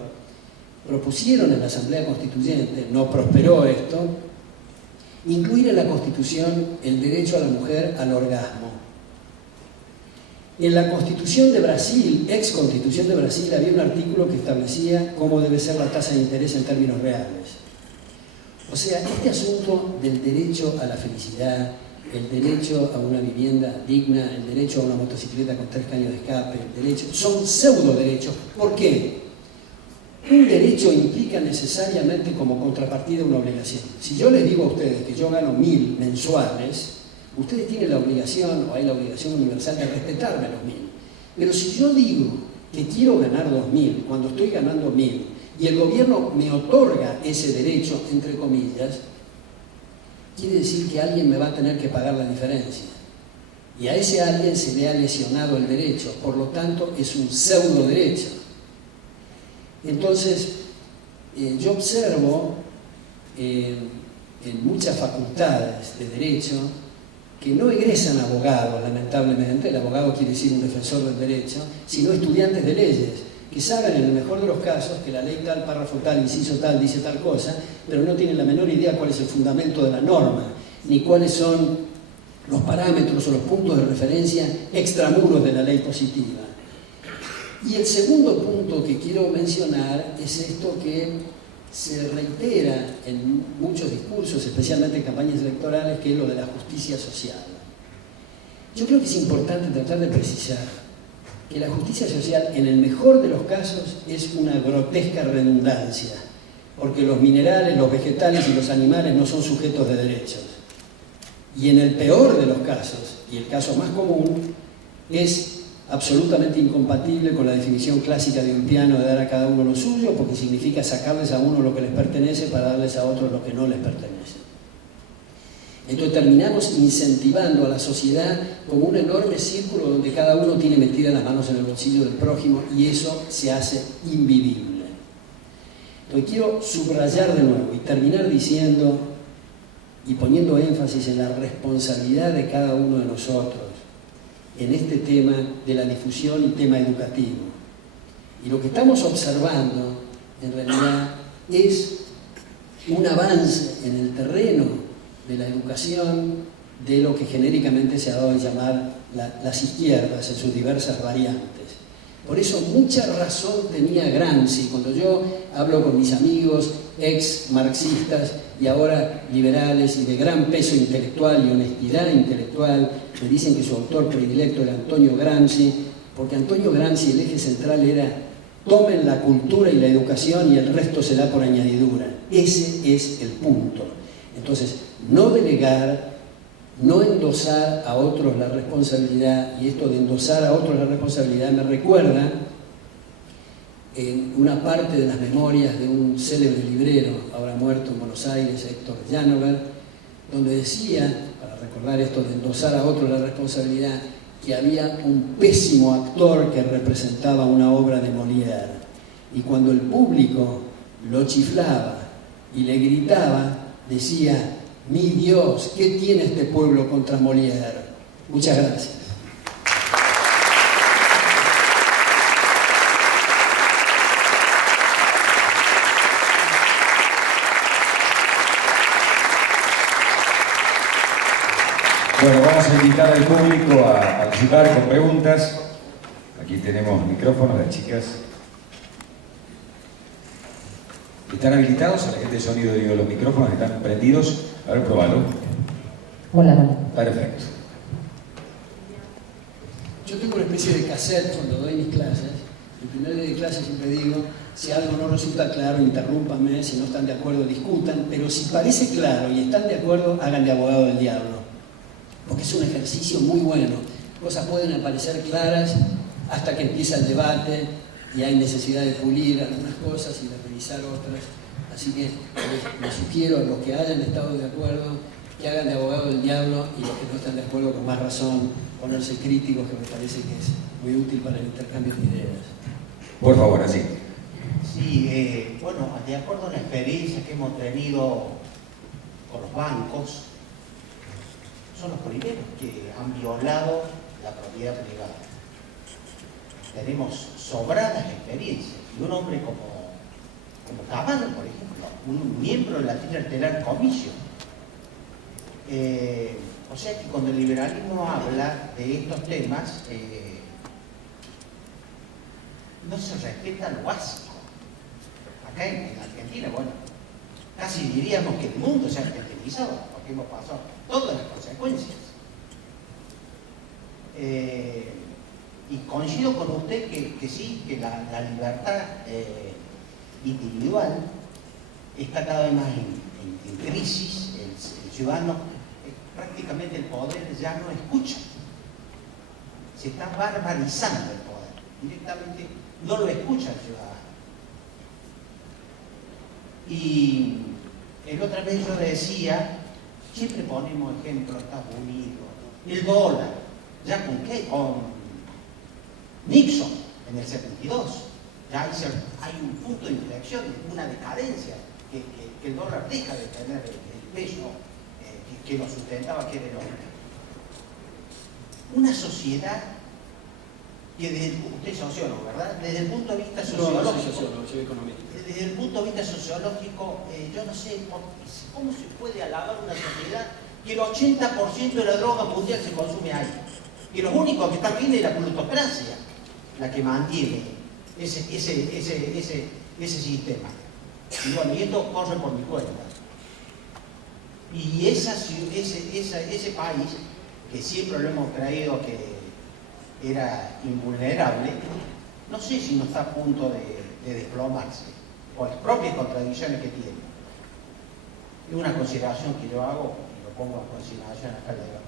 propusieron en la Asamblea Constituyente, no prosperó esto, incluir en la Constitución el derecho a la mujer al orgasmo. En la Constitución de Brasil, ex Constitución de Brasil, había un artículo que establecía cómo debe ser la tasa de interés en términos reales. O sea, este asunto del derecho a la felicidad, el derecho a una vivienda digna, el derecho a una motocicleta con 3 caños de escape, el derecho, son pseudo derechos. ¿Por qué? Un derecho implica necesariamente como contrapartida una obligación. Si yo les digo a ustedes que yo gano 1.000 mensuales, ustedes tienen la obligación, o hay la obligación universal de respetarme los 1.000. Pero si yo digo que quiero ganar 2.000 cuando estoy ganando 1.000 y el gobierno me otorga ese derecho, entre comillas, quiere decir que alguien me va a tener que pagar la diferencia. Y a ese alguien se le ha lesionado el derecho, por lo tanto es un pseudo derecho. Entonces, yo observo en muchas facultades de derecho que no egresan abogados, lamentablemente, el abogado quiere decir un defensor del derecho, sino estudiantes de leyes, que saben en el mejor de los casos que la ley tal, párrafo tal, inciso tal, dice tal cosa, pero no tienen la menor idea cuál es el fundamento de la norma, ni cuáles son los parámetros o los puntos de referencia extramuros de la ley positiva. Y el segundo punto que quiero mencionar es esto que se reitera en muchos discursos, especialmente en campañas electorales, que es lo de la justicia social. Yo creo que es importante tratar de precisar que la justicia social, en el mejor de los casos, es una grotesca redundancia, porque los minerales, los vegetales y los animales no son sujetos de derechos. Y en el peor de los casos, y el caso más común, es absolutamente incompatible con la definición clásica de un piano de dar a cada uno lo suyo, porque significa sacarles a uno lo que les pertenece para darles a otros lo que no les pertenece. Entonces terminamos incentivando a la sociedad como un enorme círculo donde cada uno tiene metidas las manos en el bolsillo del prójimo y eso se hace invivible. Entonces quiero subrayar de nuevo y terminar diciendo y poniendo énfasis en la responsabilidad de cada uno de nosotros en este tema de la difusión y tema educativo. Y lo que estamos observando en realidad es un avance en el terreno de la educación de lo que genéricamente se ha dado a llamar las izquierdas en sus diversas variantes. Por eso mucha razón tenía Gramsci cuando yo hablo con mis amigos ex marxistas y ahora liberales y de gran peso intelectual y honestidad intelectual, me dicen que su autor predilecto era Antonio Gramsci, porque Antonio Gramsci el eje central era tomen la cultura y la educación y el resto se da por añadidura. Ese es el punto. Entonces, no delegar, no endosar a otros la responsabilidad, y esto de endosar a otros la responsabilidad me recuerda en una parte de las memorias de un célebre librero, ahora muerto en Buenos Aires, Héctor Janover, donde decía, para recordar esto de endosar a otros la responsabilidad, que había un pésimo actor que representaba una obra de Molière, y cuando el público lo chiflaba y le gritaba, decía: mi Dios, ¿qué tiene este pueblo contra Molière? Muchas gracias. Bueno, vamos a invitar al público a participar con preguntas. Aquí tenemos micrófonos, las chicas. ¿Están habilitados? A la gente de sonido, digo, los micrófonos están prendidos. A ver, probalo. Hola. Perfecto. Yo tengo una especie de cassette cuando doy mis clases. El primer día de clase siempre digo, si algo no resulta claro, interrúmpanme, si no están de acuerdo, discutan, pero si parece claro y están de acuerdo, hagan de abogado del diablo. Porque es un ejercicio muy bueno. Cosas pueden aparecer claras hasta que empieza el debate y hay necesidad de pulir algunas cosas y de revisar otras. Así que les sugiero a los que hayan estado de acuerdo que hagan de abogado del diablo, y los que no están de acuerdo, con más razón, ponerse críticos, que me parece que es muy útil para el intercambio de ideas. Por favor, así. Sí, bueno, de acuerdo a la experiencia que hemos tenido con los bancos, son los primeros que han violado la propiedad privada. Tenemos sobradas experiencias. Y un hombre como Cavallo, por ejemplo, un miembro de la Trilateral Commission. O sea que cuando el liberalismo habla de estos temas, no se respeta lo básico. Acá en Argentina, bueno, casi diríamos que el mundo se ha argentinizado, porque hemos pasado todas las consecuencias. Y coincido con usted que sí, que la libertad individual está cada vez más en crisis. El ciudadano, prácticamente el poder ya no escucha. Se está barbarizando el poder. Directamente no lo escucha el ciudadano. Y el otra vez yo decía, siempre ponemos ejemplo Estados Unidos, el dólar, ya con qué, con Nixon en el 72, ya hay un punto de inflexión, una decadencia, que el dólar deja de tener el peso que lo sustentaba, que era el oro. Una sociedad que usted es sociólogo, ¿verdad? Desde el punto de vista sociológico, No, sociólogo, soy economista. desde el punto de vista sociológico, yo no sé cómo se puede alabar una sociedad que el 80% de la droga mundial se consume ahí, que los únicos que están bien es la plutocracia, la que mantiene ese sistema. Y bueno, y esto corre por mi cuenta. Y ese país, que siempre lo hemos creído que era invulnerable, no sé si no está a punto de desplomarse, por las propias contradicciones que tiene. Es una consideración que yo hago y lo pongo a consideración acá de verdad.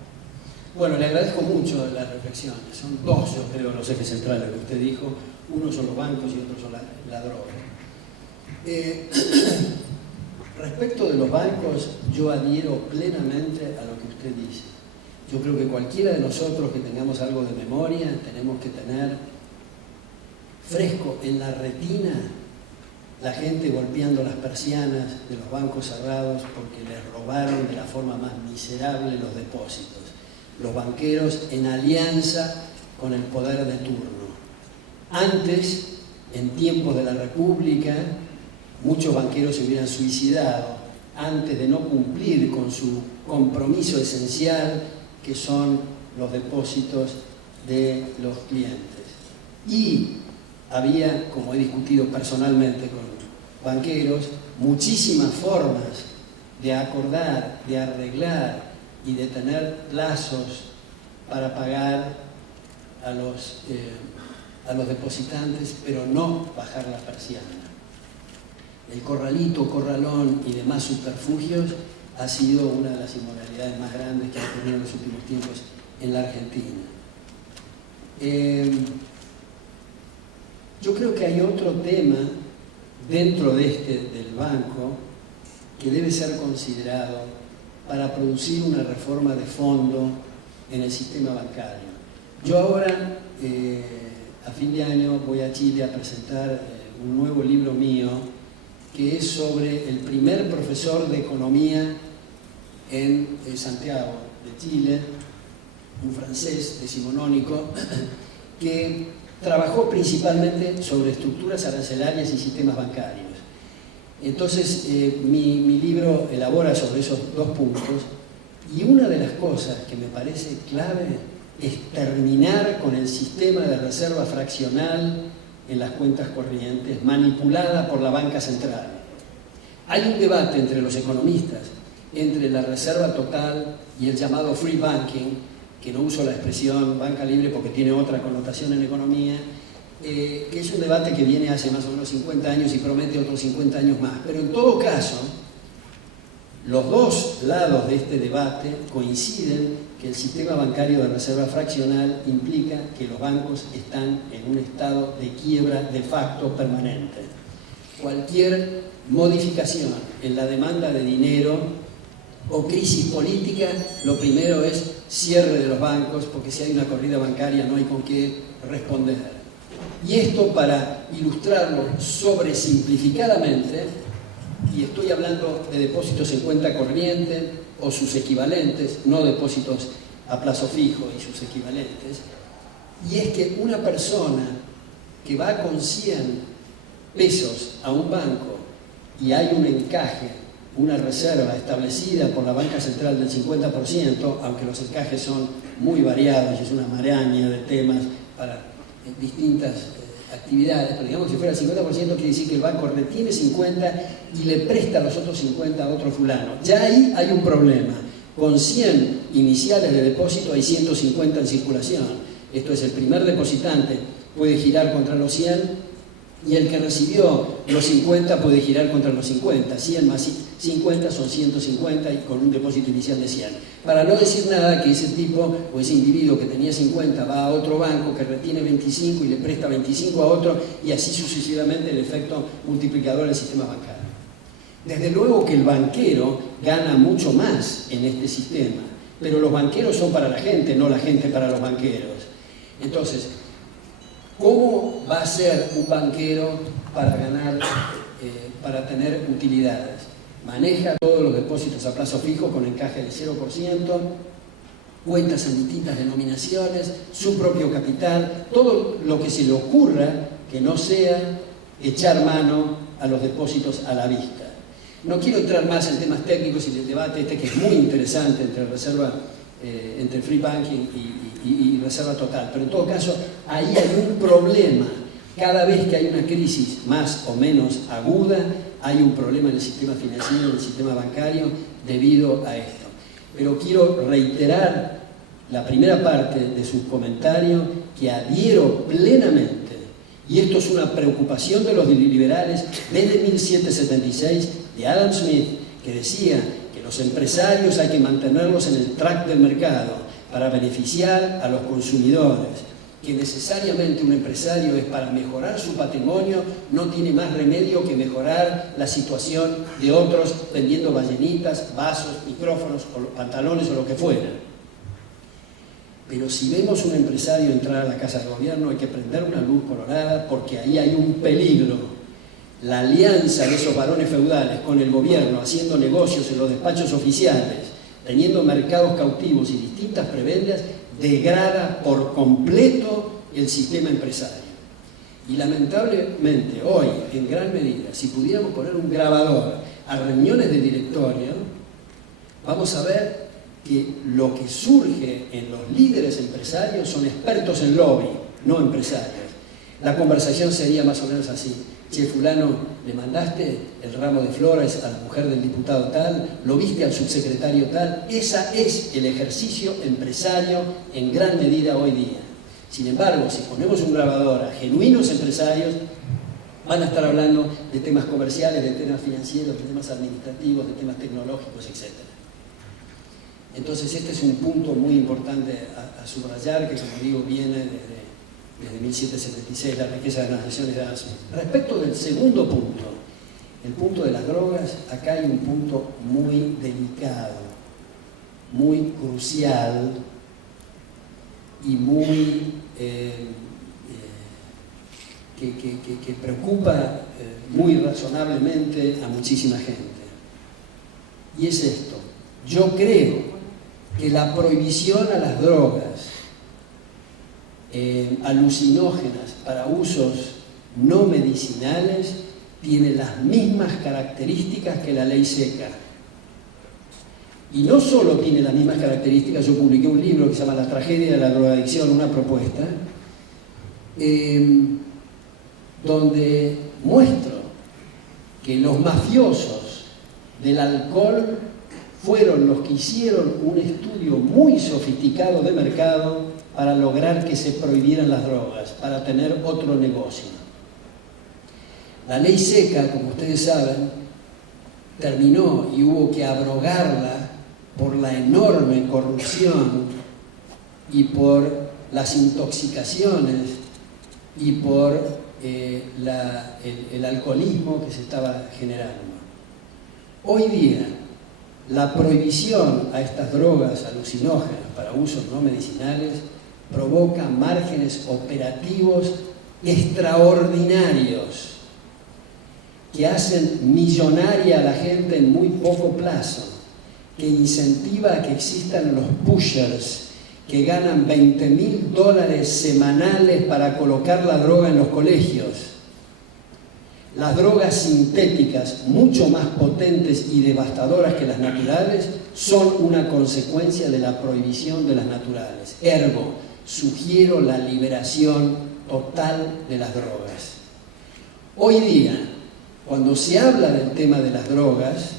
Bueno, le agradezco mucho las reflexiones. Son dos, yo creo, los ejes centrales que usted dijo. Uno son los bancos y otro son la droga. Respecto de los bancos, yo adhiero plenamente a lo que usted dice. Yo creo que cualquiera de nosotros que tengamos algo de memoria, tenemos que tener fresco en la retina la gente golpeando las persianas de los bancos cerrados porque les robaron de la forma más miserable los depósitos. Los banqueros en alianza con el poder de turno. Antes, en tiempos de la República, muchos banqueros se hubieran suicidado antes de no cumplir con su compromiso esencial, que son los depósitos de los clientes. Y había, como he discutido personalmente con banqueros, muchísimas formas de acordar, de arreglar y de tener plazos para pagar a los depositantes, pero no bajar la persiana. El corralito, corralón y demás subterfugios ha sido una de las inmoralidades más grandes que ha tenido en los últimos tiempos en la Argentina. Yo creo que hay otro tema dentro de del banco que debe ser considerado para producir una reforma de fondo en el sistema bancario. Yo ahora, a fin de año, voy a Chile a presentar un nuevo libro mío que es sobre el primer profesor de economía en Santiago de Chile, un francés decimonónico, que trabajó principalmente sobre estructuras arancelarias y sistemas bancarios. Entonces, mi libro elabora sobre esos dos puntos, y una de las cosas que me parece clave es terminar con el sistema de reserva fraccional en las cuentas corrientes, manipulada por la banca central. Hay un debate entre los economistas entre la reserva total y el llamado free banking, que no uso la expresión banca libre porque tiene otra connotación en economía, que es un debate que viene hace más o menos 50 años y promete otros 50 años más. Pero en todo caso, los dos lados de este debate coinciden que el sistema bancario de reserva fraccional implica que los bancos están en un estado de quiebra de facto permanente. Cualquier modificación en la demanda de dinero o crisis política, lo primero es cierre de los bancos, porque si hay una corrida bancaria no hay con qué responder. Y esto, para ilustrarlo sobresimplificadamente, y estoy hablando de depósitos en cuenta corriente o sus equivalentes, no depósitos a plazo fijo y sus equivalentes, y es que una persona que va con 100 pesos a un banco y hay un encaje, una reserva establecida por la banca central del 50%, aunque los encajes son muy variados y es una maraña de temas para distintas actividades, pero digamos que si fuera el 50% quiere decir que el banco retiene 50 y le presta los otros 50 a otro fulano. Ya ahí hay un problema. Con 100 iniciales de depósito hay 150 en circulación. Esto es, el primer depositante puede girar contra los 100 y el que recibió los 50 puede girar contra los 50. 100 más 50 son 150 y con un depósito inicial de 100. Para no decir nada que ese tipo o ese individuo que tenía 50 va a otro banco que retiene 25 y le presta 25 a otro, y así sucesivamente, el efecto multiplicador del sistema bancario. Desde luego que el banquero gana mucho más en este sistema, pero los banqueros son para la gente, no la gente para los banqueros. Entonces, ¿cómo va a ser un banquero para ganar, para tener utilidades? Maneja todos los depósitos a plazo fijo con encaje de 0%, cuentas en distintas denominaciones, su propio capital, todo lo que se le ocurra que no sea echar mano a los depósitos a la vista. No quiero entrar más en temas técnicos y del debate que es muy interesante entre free banking y reserva total, pero en todo caso ahí hay un problema. Cada vez que hay una crisis más o menos aguda, hay un problema en el sistema financiero, en el sistema bancario, debido a esto. Pero quiero reiterar la primera parte de su comentario, que adhiero plenamente, y esto es una preocupación de los liberales desde 1776, de Adam Smith, que decía que los empresarios hay que mantenerlos en el track del mercado para beneficiar a los consumidores. que necesariamente un empresario es para mejorar su patrimonio, no tiene más remedio que mejorar la situación de otros vendiendo ballenitas, vasos, micrófonos, o pantalones o lo que fuera. Pero si vemos un empresario entrar a la Casa de Gobierno, hay que prender una luz colorada, porque ahí hay un peligro. La alianza de esos varones feudales con el gobierno, haciendo negocios en los despachos oficiales, teniendo mercados cautivos y distintas prebendas, degrada por completo el sistema empresario. Y lamentablemente hoy, en gran medida, si pudiéramos poner un grabador a reuniones de directorio, vamos a ver que lo que surge en los líderes empresarios son expertos en lobby, no empresarios. La conversación sería más o menos así: che, fulano, le mandaste el ramo de flores a la mujer del diputado tal, lo viste al subsecretario tal. Ese es el ejercicio empresario en gran medida hoy día. Sin embargo, si ponemos un grabador a genuinos empresarios, van a estar hablando de temas comerciales, de temas financieros, de temas administrativos, de temas tecnológicos, etc. Entonces este es un punto muy importante a subrayar, que como digo viene desde 1776, la riqueza de las naciones de Asia. Respecto del segundo punto, el punto de las drogas, acá hay un punto muy delicado, muy crucial y muy que preocupa muy razonablemente a muchísima gente. Y es esto: yo creo que la prohibición a las drogas alucinógenas para usos no medicinales tiene las mismas características que la ley seca. Y no solo tiene las mismas características, yo publiqué un libro que se llama La tragedia de la drogadicción, una propuesta, donde muestro que los mafiosos del alcohol fueron los que hicieron un estudio muy sofisticado de mercado para lograr que se prohibieran las drogas, para tener otro negocio. La ley seca, como ustedes saben, terminó y hubo que abrogarla por la enorme corrupción y por las intoxicaciones y por el alcoholismo que se estaba generando. Hoy día, la prohibición a estas drogas alucinógenas para usos no medicinales provoca márgenes operativos extraordinarios que hacen millonaria a la gente en muy poco plazo, que incentiva a que existan los pushers que ganan $20.000 semanales para colocar la droga en los colegios. Las drogas sintéticas, mucho más potentes y devastadoras que las naturales, son una consecuencia de la prohibición de las naturales. Ergo, sugiero la liberación total de las drogas. Hoy día, cuando se habla del tema de las drogas,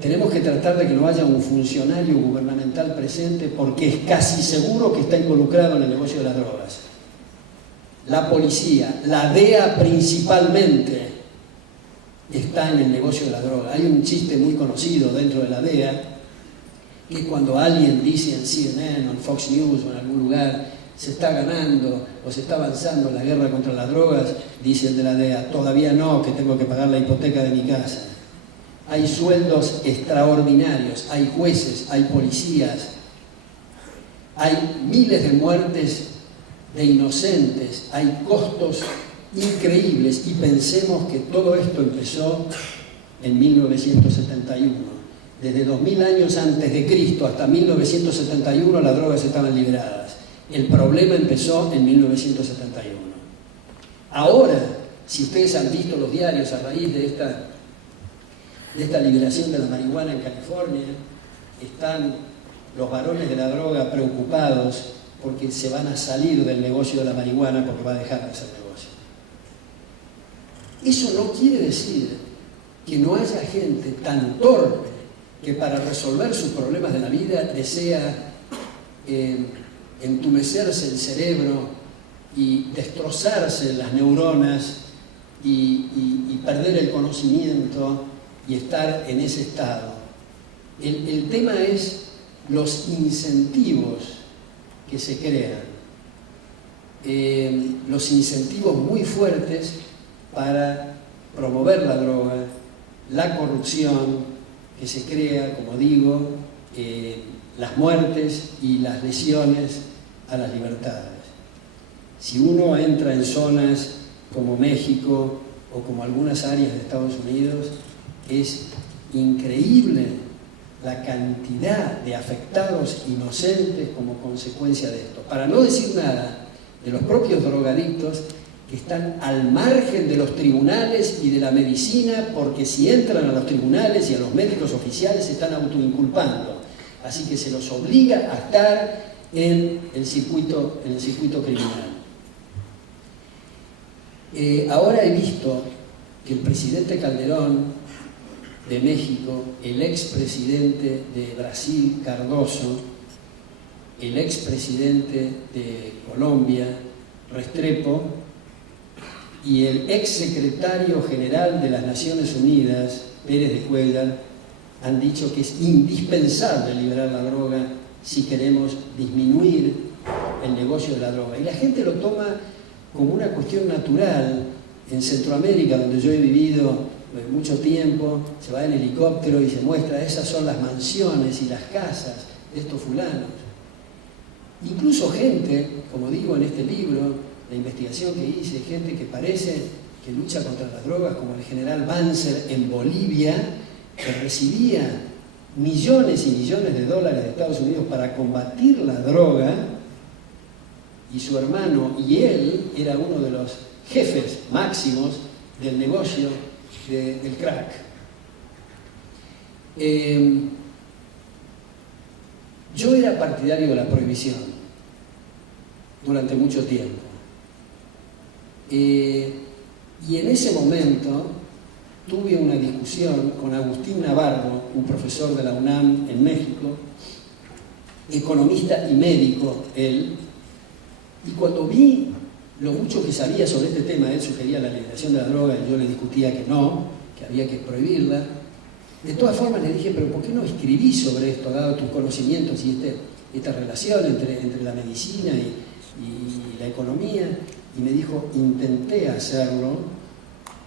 tenemos que tratar de que no haya un funcionario gubernamental presente, porque es casi seguro que está involucrado en el negocio de las drogas. La policía, la DEA principalmente, está en el negocio de la droga. Hay un chiste muy conocido dentro de la DEA, que cuando alguien dice en CNN o en Fox News o en algún lugar se está ganando o se está avanzando en la guerra contra las drogas, dice el de la DEA: todavía no, que tengo que pagar la hipoteca de mi casa. Hay sueldos extraordinarios, hay jueces, hay policías, hay miles de muertes de inocentes, hay costos increíbles, y pensemos que todo esto empezó en 1971. Desde 2000 años antes de Cristo hasta 1971 las drogas estaban liberadas. El problema empezó en 1971. Ahora, si ustedes han visto los diarios a raíz de esta liberación de la marihuana en California, están los varones de la droga preocupados porque se van a salir del negocio de la marihuana, porque va a dejar de ser negocio. Eso no quiere decir que no haya gente tan torpe que para resolver sus problemas de la vida desea entumecerse el cerebro y destrozarse las neuronas y perder el conocimiento y estar en ese estado. El tema es los incentivos que se crean. los incentivos muy fuertes para promover la droga, la corrupción que se crea, como digo, las muertes y las lesiones a las libertades. Si uno entra en zonas como México o como algunas áreas de Estados Unidos, es increíble la cantidad de afectados inocentes como consecuencia de esto. Para no decir nada de los propios drogadictos que están al margen de los tribunales y de la medicina, porque si entran a los tribunales y a los médicos oficiales se están autoinculpando. Así que se los obliga a estar en el circuito criminal. Ahora he visto que el presidente Calderón de México, el expresidente de Brasil, Cardoso, el expresidente de Colombia, Restrepo, y el exsecretario general de las Naciones Unidas, Pérez de Cuellar, han dicho que es indispensable liberar la droga si queremos disminuir el negocio de la droga. Y la gente lo toma como una cuestión natural. En Centroamérica, donde yo he vivido mucho tiempo, se va en helicóptero y se muestra, esas son las mansiones y las casas de estos fulanos. Incluso gente, como digo en este libro, la investigación que hice, gente que parece que lucha contra las drogas, como el general Banzer en Bolivia, que recibía millones y millones de dólares de Estados Unidos para combatir la droga, y su hermano y él era uno de los jefes máximos del negocio del crack. Yo era partidario de la prohibición durante mucho tiempo. Y en ese momento tuve una discusión con Agustín Navarro, un profesor de la UNAM en México, economista y médico él, y cuando vi lo mucho que sabía sobre este tema, él sugería la liberación de la droga y yo le discutía que no, que había que prohibirla. De todas formas le dije, pero ¿por qué no escribí sobre esto, dado tus conocimientos y esta relación entre la medicina y la economía? Y me dijo, intenté hacerlo,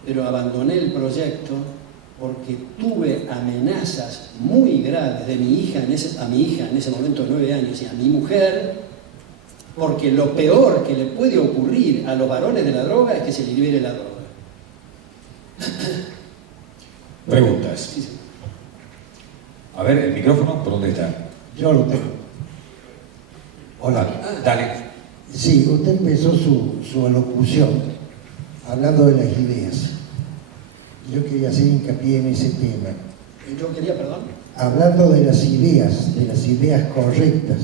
pero abandoné el proyecto porque tuve amenazas muy graves de a mi hija en ese momento de 9 años y a mi mujer, porque lo peor que le puede ocurrir a los varones de la droga es que se libere la droga. Preguntas. Sí, sí. A ver, el micrófono, ¿por dónde está? Yo lo tengo. Hola. Dale. Sí, usted empezó su alocución hablando de las ideas. Yo quería hacer hincapié en ese tema. Yo quería, perdón. Hablando de las ideas correctas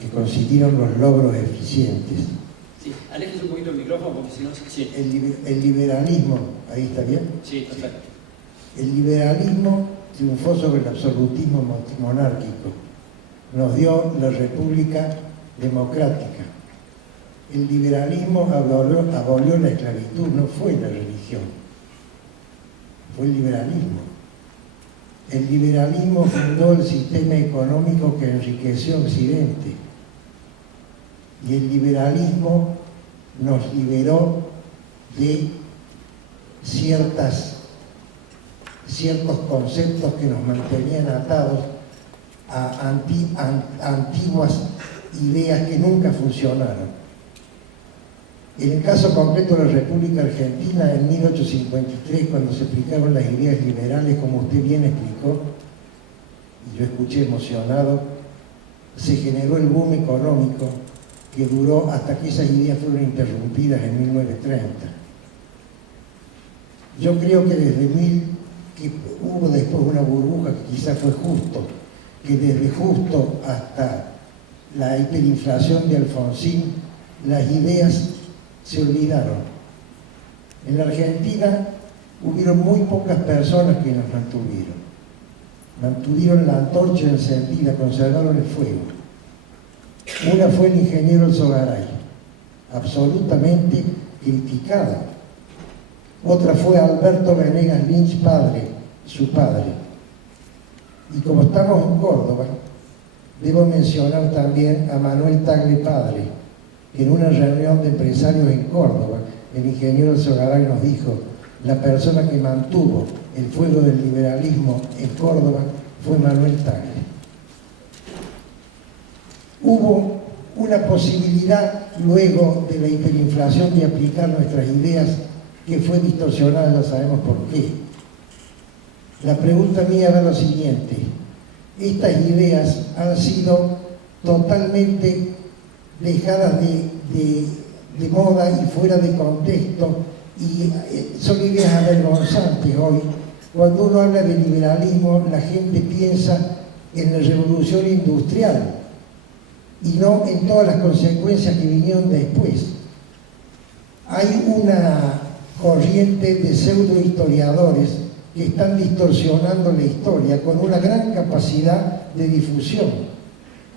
que consiguieron los logros eficientes. Sí, aléjese un poquito el micrófono porque si no... Sí, El liberalismo, ¿ahí está bien? sí, perfecto. El liberalismo triunfó sobre el absolutismo monárquico. Nos dio la República Democrática. El liberalismo abolió la esclavitud, no fue la religión. Fue el liberalismo. El liberalismo fundó el sistema económico que enriqueció a Occidente. Y el liberalismo nos liberó de ciertos conceptos que nos mantenían atados a antiguas ideas que nunca funcionaron. En el caso concreto de la República Argentina, en 1853, cuando se explicaron las ideas liberales, como usted bien explicó, y yo escuché emocionado, se generó el boom económico que duró hasta que esas ideas fueron interrumpidas en 1930. Yo creo que que hubo después una burbuja que quizás fue justo, que desde justo hasta la hiperinflación de Alfonsín, las ideas se olvidaron. En la Argentina hubieron muy pocas personas que nos mantuvieron la antorcha encendida, conservaron el fuego. Una fue el ingeniero Alzogaray, absolutamente criticado. Otra fue Alberto Venegas Lynch, su padre. Y como estamos en Córdoba, debo mencionar también a Manuel Tagle padre, que en una reunión de empresarios en Córdoba, el ingeniero Sogaray nos dijo: la persona que mantuvo el fuego del liberalismo en Córdoba fue Manuel Tagle. Hubo una posibilidad luego de la hiperinflación de aplicar nuestras ideas que fue distorsionada, ya sabemos por qué. La pregunta mía va a lo siguiente: estas ideas han sido totalmente dejadas de moda y fuera de contexto, y son ideas avergonzantes hoy. Cuando uno habla de liberalismo, la gente piensa en la revolución industrial y no en todas las consecuencias que vinieron después. Hay una corriente de pseudohistoriadores que están distorsionando la historia con una gran capacidad de difusión.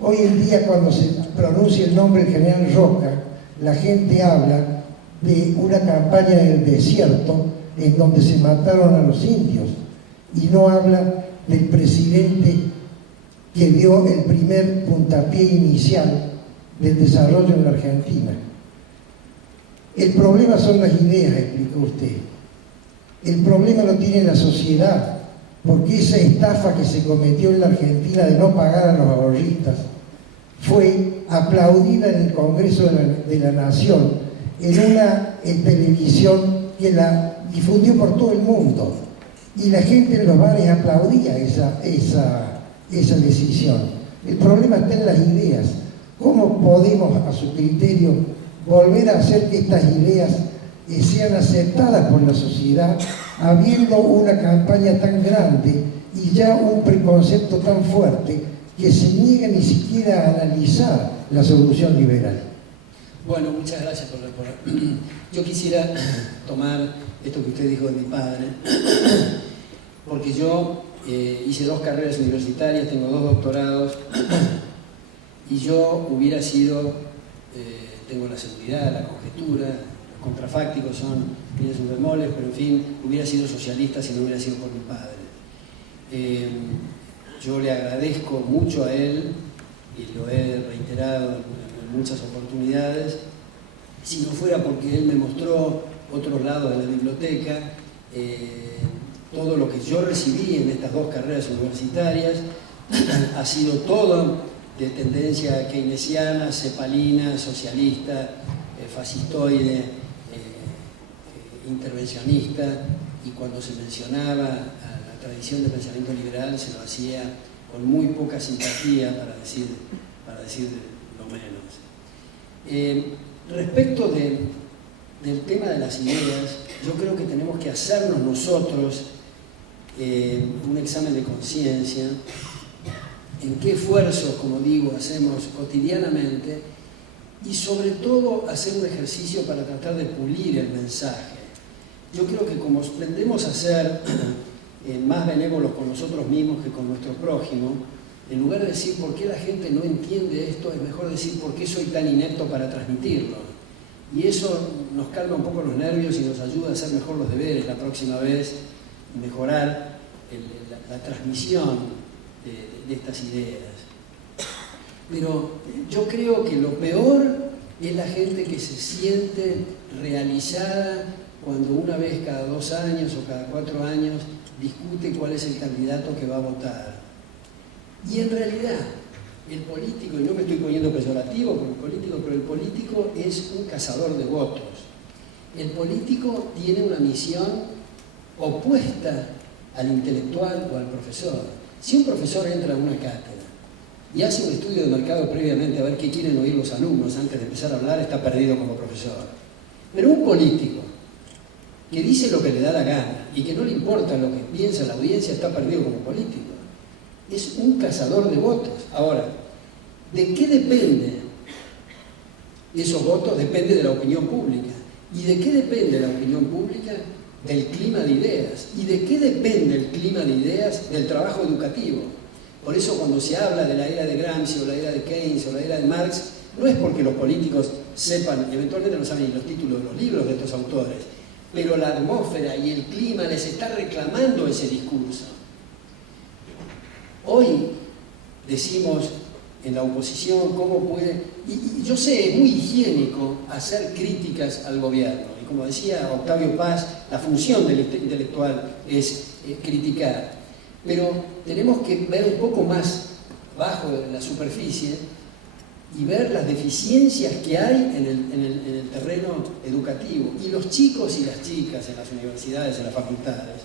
Hoy en día, cuando se pronuncia el nombre del general Roca, la gente habla de una campaña en el desierto en donde se mataron a los indios, y no habla del presidente que dio el primer puntapié inicial del desarrollo en la Argentina. El problema son las ideas, explicó usted. El problema lo tiene la sociedad, porque esa estafa que se cometió en la Argentina de no pagar a los ahorristas fue aplaudida en el Congreso de la Nación, en una televisión que la difundió por todo el mundo, y la gente en los bares aplaudía esa decisión. El problema está en las ideas. ¿Cómo podemos, a su criterio, volver a hacer que estas ideas sean aceptadas por la sociedad, habiendo una campaña tan grande y ya un preconcepto tan fuerte que se niega ni siquiera a analizar la solución liberal? Bueno, muchas gracias por Yo quisiera tomar esto que usted dijo de mi padre, porque yo hice 2 carreras universitarias, tengo 2 doctorados, y yo hubiera sido, tengo la seguridad, la conjetura, los contrafácticos tienen sus bemoles, pero en fin, hubiera sido socialista si no hubiera sido por mi padre. Yo le agradezco mucho a él, y lo he reiterado en muchas oportunidades, si no fuera porque él me mostró otros lados de la biblioteca, todo lo que yo recibí en estas 2 carreras universitarias ha sido todo de tendencia keynesiana, cepalina, socialista, fascistoide, intervencionista, y cuando se mencionaba a la tradición de pensamiento liberal se lo hacía con muy poca simpatía, para decir lo menos. Respecto del tema de las ideas, yo creo que tenemos que hacernos nosotros un examen de conciencia en qué esfuerzos, como digo, hacemos cotidianamente, y sobre todo hacer un ejercicio para tratar de pulir el mensaje. Yo creo que como tendemos a ser más benévolos con nosotros mismos que con nuestro prójimo, en lugar de decir por qué la gente no entiende esto, es mejor decir por qué soy tan inepto para transmitirlo. Y eso nos calma un poco los nervios y nos ayuda a hacer mejor los deberes la próxima vez, mejorar la transmisión de estas ideas. Pero yo creo que lo peor es la gente que se siente realizada cuando una vez cada 2 años o cada 4 años discute cuál es el candidato que va a votar. Y en realidad, el político, y no me estoy poniendo peyorativo con el político, pero el político es un cazador de votos. El político tiene una misión opuesta al intelectual o al profesor. Si un profesor entra a una cátedra y hace un estudio de mercado previamente a ver qué quieren oír los alumnos antes de empezar a hablar, está perdido como profesor. Pero un político que dice lo que le da la gana y que no le importa lo que piensa la audiencia, está perdido como político. Es un cazador de votos. Ahora, ¿de qué depende esos votos? Depende de la opinión pública. ¿Y de qué depende la opinión pública? Del clima de ideas. ¿Y de qué depende el clima de ideas? Del trabajo educativo. Por eso cuando se habla de la era de Gramsci o la era de Keynes o la era de Marx, no es porque los políticos sepan, eventualmente no saben ni los títulos de los libros de estos autores, pero la atmósfera y el clima les está reclamando ese discurso. Hoy decimos, en la oposición, cómo puede... Y yo sé, es muy higiénico hacer críticas al gobierno. Y como decía Octavio Paz, la función del intelectual es criticar. Pero tenemos que ver un poco más bajo de la superficie y ver las deficiencias que hay en el terreno educativo. Y los chicos y las chicas en las universidades, en las facultades,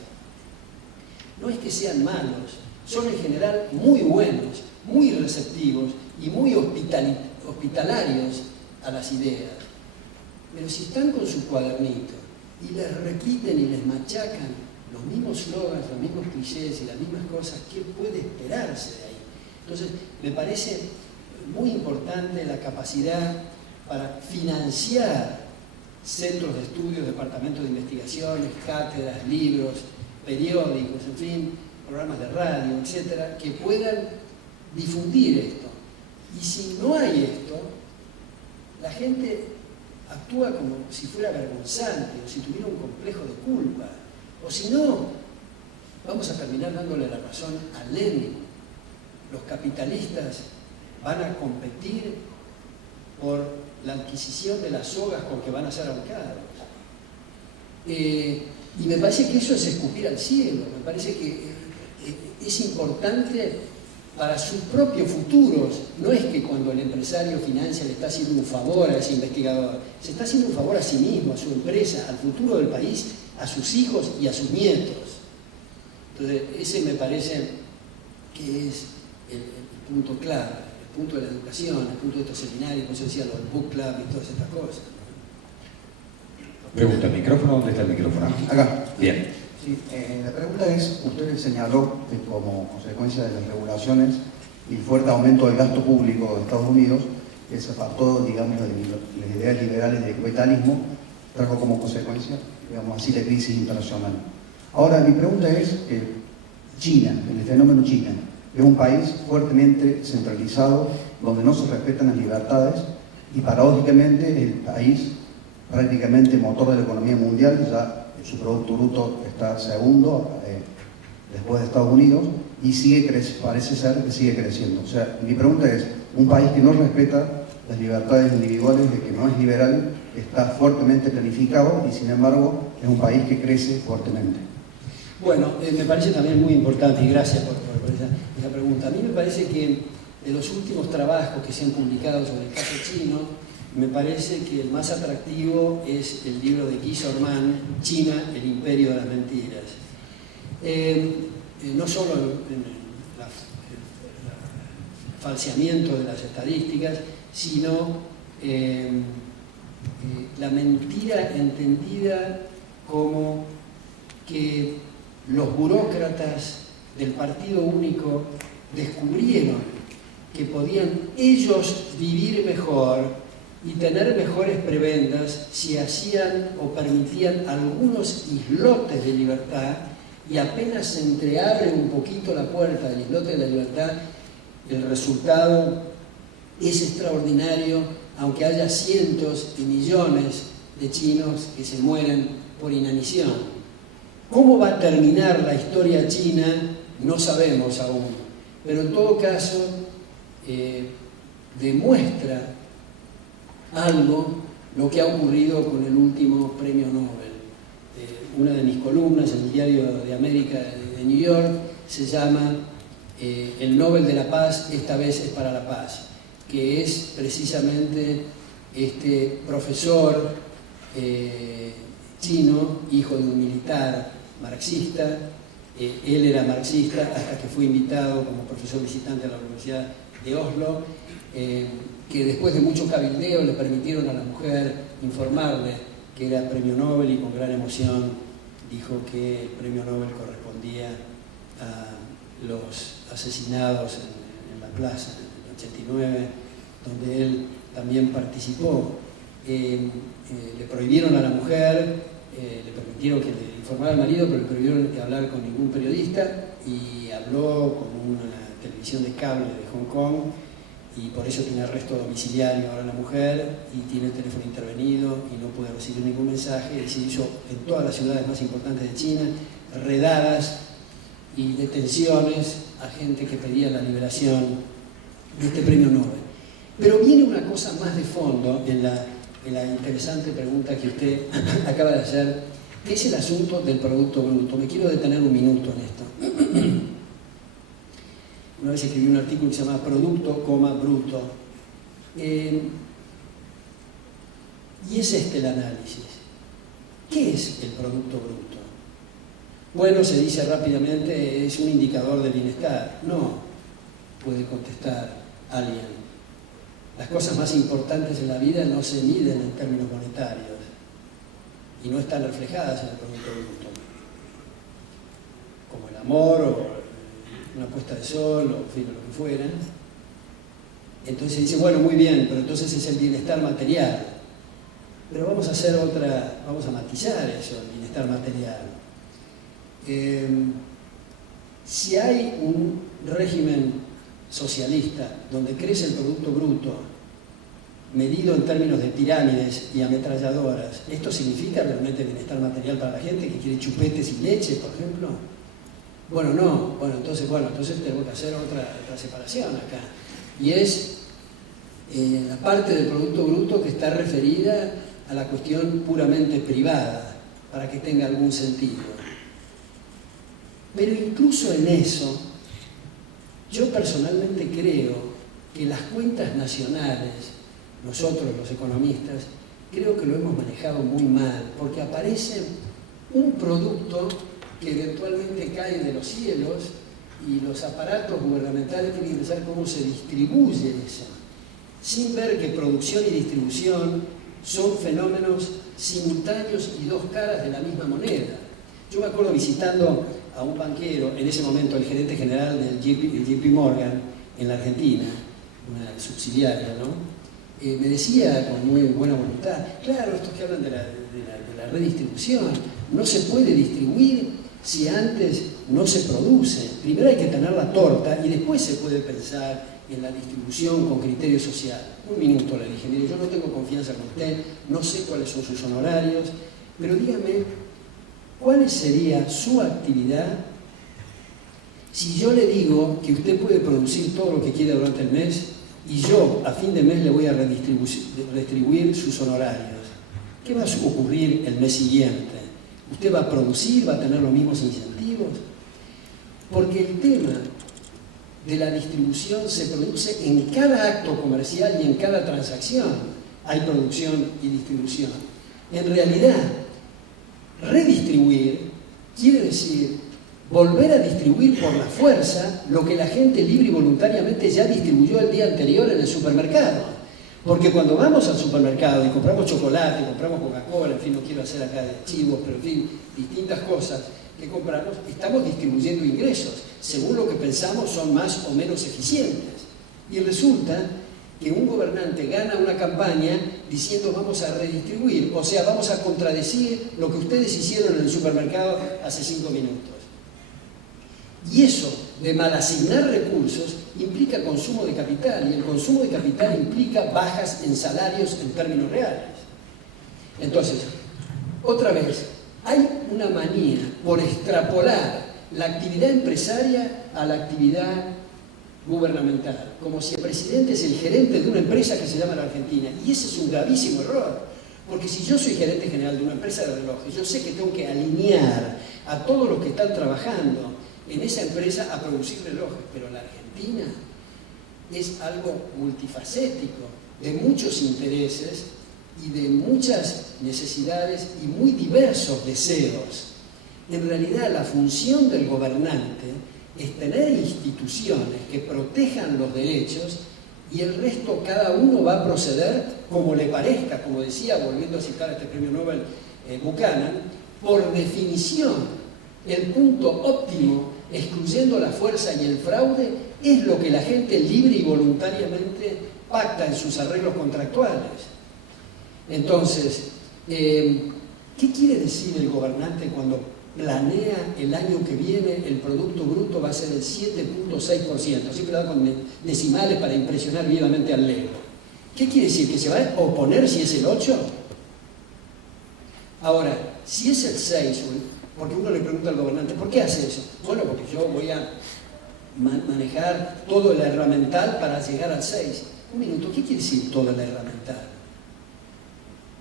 no es que sean malos, son en general muy buenos, muy receptivos y muy hospitalarios a las ideas. Pero si están con su cuadernito y les repiten y les machacan los mismos slogans, los mismos clichés y las mismas cosas, ¿qué puede esperarse de ahí? Entonces, me parece muy importante la capacidad para financiar centros de estudios, departamentos de investigaciones, cátedras, libros, periódicos, en fin, programas de radio, etcétera, que puedan difundir esto. Y si no hay esto, la gente actúa como si fuera vergonzante o si tuviera un complejo de culpa. O si no, vamos a terminar dándole la razón a Lenin. Los capitalistas van a competir por la adquisición de las sogas con que van a ser ahorcados. Y me parece que eso es escupir al cielo. Me parece que es importante para sus propios futuros. No es que cuando el empresario financia le está haciendo un favor a ese investigador, se está haciendo un favor a sí mismo, a su empresa, al futuro del país, a sus hijos y a sus nietos. Entonces, ese me parece que es el punto clave, el punto de la educación, el punto de estos seminarios, como yo decía, los book club y todas estas cosas. Pregunta, ¿el micrófono? ¿Dónde está el micrófono? Acá. Bien. Sí, la pregunta es, usted señaló que como consecuencia de las regulaciones y el fuerte aumento del gasto público de Estados Unidos, ese factor, digamos, de las ideas liberales de capitalismo, trajo como consecuencia, digamos así, la crisis internacional. Ahora, mi pregunta es que China, el fenómeno China, es un país fuertemente centralizado, donde no se respetan las libertades y paradójicamente el país prácticamente motor de la economía mundial, ya su Producto Bruto está segundo después de Estados Unidos y parece ser que sigue creciendo. O sea, mi pregunta es, un país que no respeta las libertades individuales, de que no es liberal, está fuertemente planificado y sin embargo es un país que crece fuertemente. Bueno, me parece también muy importante, y gracias por esa pregunta. A mí me parece que de los últimos trabajos que se han publicado sobre el caso chino, me parece que el más atractivo es el libro de Guy Sorman, China, el imperio de las mentiras. No solo el falseamiento de las estadísticas, sino la mentira entendida como que los burócratas del Partido Único descubrieron que podían ellos vivir mejor y tener mejores prebendas si hacían o permitían algunos islotes de libertad, y apenas se entreabre un poquito la puerta del islote de la libertad, el resultado es extraordinario, aunque haya cientos y millones de chinos que se mueren por inanición. ¿Cómo va a terminar la historia china? No sabemos aún, pero en todo caso demuestra algo lo que ha ocurrido con el último premio Nobel. Una de mis columnas en el Diario de América de New York se llama El Nobel de la Paz, esta vez es para la paz, que es precisamente este profesor chino, hijo de un militar marxista. Él era marxista hasta que fue invitado como profesor visitante a la Universidad de Oslo, que después de mucho cabildeo le permitieron a la mujer informarle que era premio Nobel, y con gran emoción dijo que el premio Nobel correspondía a los asesinados en la plaza en el 89, donde él también participó. Le prohibieron a la mujer, le permitieron que le informara al marido, pero le prohibieron hablar con ningún periodista, y habló con una televisión de cable de Hong Kong, y por eso tiene arresto domiciliario ahora la mujer, y tiene el teléfono intervenido y no puede recibir ningún mensaje, y se hizo en todas las ciudades más importantes de China redadas y detenciones a gente que pedía la liberación de este premio Nobel. Pero viene una cosa más de fondo en la interesante pregunta que usted acaba de hacer, que es el asunto del Producto Bruto. Me quiero detener un minuto en esto. Una vez escribí un artículo que se llama Producto, Bruto. Y es este el análisis. ¿Qué es el Producto Bruto? Bueno, se dice rápidamente, es un indicador de bienestar. No, puede contestar alguien. Las cosas más importantes en la vida no se miden en términos monetarios y no están reflejadas en el Producto Bruto, como el amor o una puesta de sol o en fin, lo que fuera. Entonces se dice, bueno, muy bien, pero entonces es el bienestar material. Pero vamos a matizar eso, el bienestar material. Si hay un régimen socialista donde crece el Producto Bruto medido en términos de pirámides y ametralladoras, ¿esto significa realmente bienestar material para la gente que quiere chupetes y leche, por ejemplo? Bueno, no. Entonces tenemos que hacer otra separación acá. Y es la parte del Producto Bruto que está referida a la cuestión puramente privada, para que tenga algún sentido. Pero incluso en eso, yo personalmente creo que las cuentas nacionales, nosotros los economistas, creo que lo hemos manejado muy mal, porque aparece un producto que eventualmente cae de los cielos y los aparatos gubernamentales tienen que pensar cómo se distribuye eso, sin ver que producción y distribución son fenómenos simultáneos y dos caras de la misma moneda. Yo me acuerdo visitando a un banquero, en ese momento el gerente general del JP Morgan en la Argentina, una subsidiaria, ¿no? Me decía con muy buena voluntad, claro, estos que hablan de la redistribución, no se puede distribuir si antes no se produce. Primero hay que tener la torta y después se puede pensar en la distribución con criterio social. Un minuto le dije, mire, yo no tengo confianza con usted, no sé cuáles son sus honorarios, pero dígame, ¿cuál sería su actividad si yo le digo que usted puede producir todo lo que quiera durante el mes y yo a fin de mes le voy a redistribuir sus honorarios? ¿Qué va a ocurrir el mes siguiente? ¿Usted va a producir, va a tener los mismos incentivos? Porque el tema de la distribución se produce en cada acto comercial y en cada transacción. Hay producción y distribución. En realidad, redistribuir quiere decir volver a distribuir por la fuerza lo que la gente libre y voluntariamente ya distribuyó el día anterior en el supermercado. Porque cuando vamos al supermercado y compramos chocolate, compramos Coca-Cola, en fin, no quiero hacer acá de chivos, pero en fin, distintas cosas que compramos, estamos distribuyendo ingresos. Según lo que pensamos, son más o menos eficientes. Y resulta que un gobernante gana una campaña diciendo vamos a redistribuir, o sea, vamos a contradecir lo que ustedes hicieron en el supermercado hace 5 minutos. Y eso de mal asignar recursos implica consumo de capital, y el consumo de capital implica bajas en salarios en términos reales. Entonces, otra vez, hay una manía por extrapolar la actividad empresaria a la actividad gubernamental, como si el presidente es el gerente de una empresa que se llama la Argentina, y ese es un gravísimo error, porque si yo soy gerente general de una empresa de relojes, yo sé que tengo que alinear a todos los que están trabajando en esa empresa a producir relojes, pero la Argentina es algo multifacético, de muchos intereses y de muchas necesidades y muy diversos deseos. En realidad, la función del gobernante es tener instituciones que protejan los derechos y el resto cada uno va a proceder como le parezca, como decía, volviendo a citar este premio Nobel Buchanan, por definición, el punto óptimo, excluyendo la fuerza y el fraude, es lo que la gente libre y voluntariamente pacta en sus arreglos contractuales. Entonces, ¿qué quiere decir el gobernante cuando planea el año que viene el Producto Bruto va a ser el 7.6%? Siempre da con decimales para impresionar vivamente al lego. ¿Qué quiere decir? ¿Que se va a oponer si es el 8? Ahora, si es el 6, porque uno le pregunta al gobernante, ¿por qué hace eso? Bueno, porque yo voy a manejar todo el herramental para llegar al 6. Un minuto, ¿qué quiere decir todo el herramental?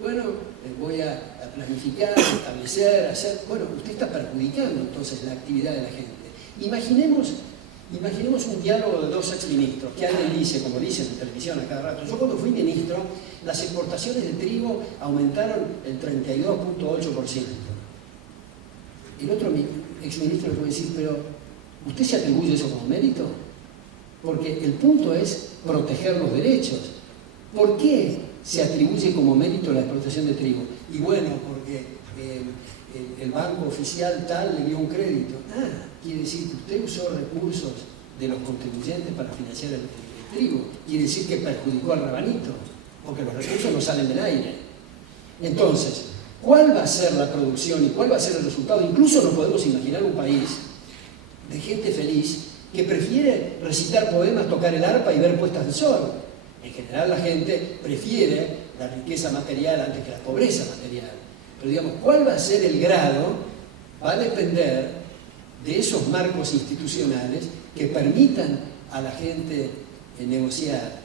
Bueno, voy a planificar, establecer, hacer... Bueno, usted está perjudicando entonces la actividad de la gente. Imaginemos un diálogo de dos exministros, que alguien dice, como dicen en televisión a cada rato, yo cuando fui ministro, las exportaciones de trigo aumentaron el 32.8%. El otro exministro le puede decir, pero ¿usted se atribuye eso como mérito? Porque el punto es proteger los derechos. ¿Por qué se atribuye como mérito la exportación de trigo? Y bueno, porque el banco oficial tal le dio un crédito. Quiere decir que usted usó recursos de los contribuyentes para financiar el trigo. Quiere decir que perjudicó al rabanito, porque los recursos no salen del aire. Entonces, ¿cuál va a ser la producción y cuál va a ser el resultado? Incluso nos podemos imaginar un país de gente feliz que prefiere recitar poemas, tocar el arpa y ver puestas del sol. En general la gente prefiere la riqueza material antes que la pobreza material. Pero digamos, ¿cuál va a ser el grado? Va a depender de esos marcos institucionales que permitan a la gente negociar.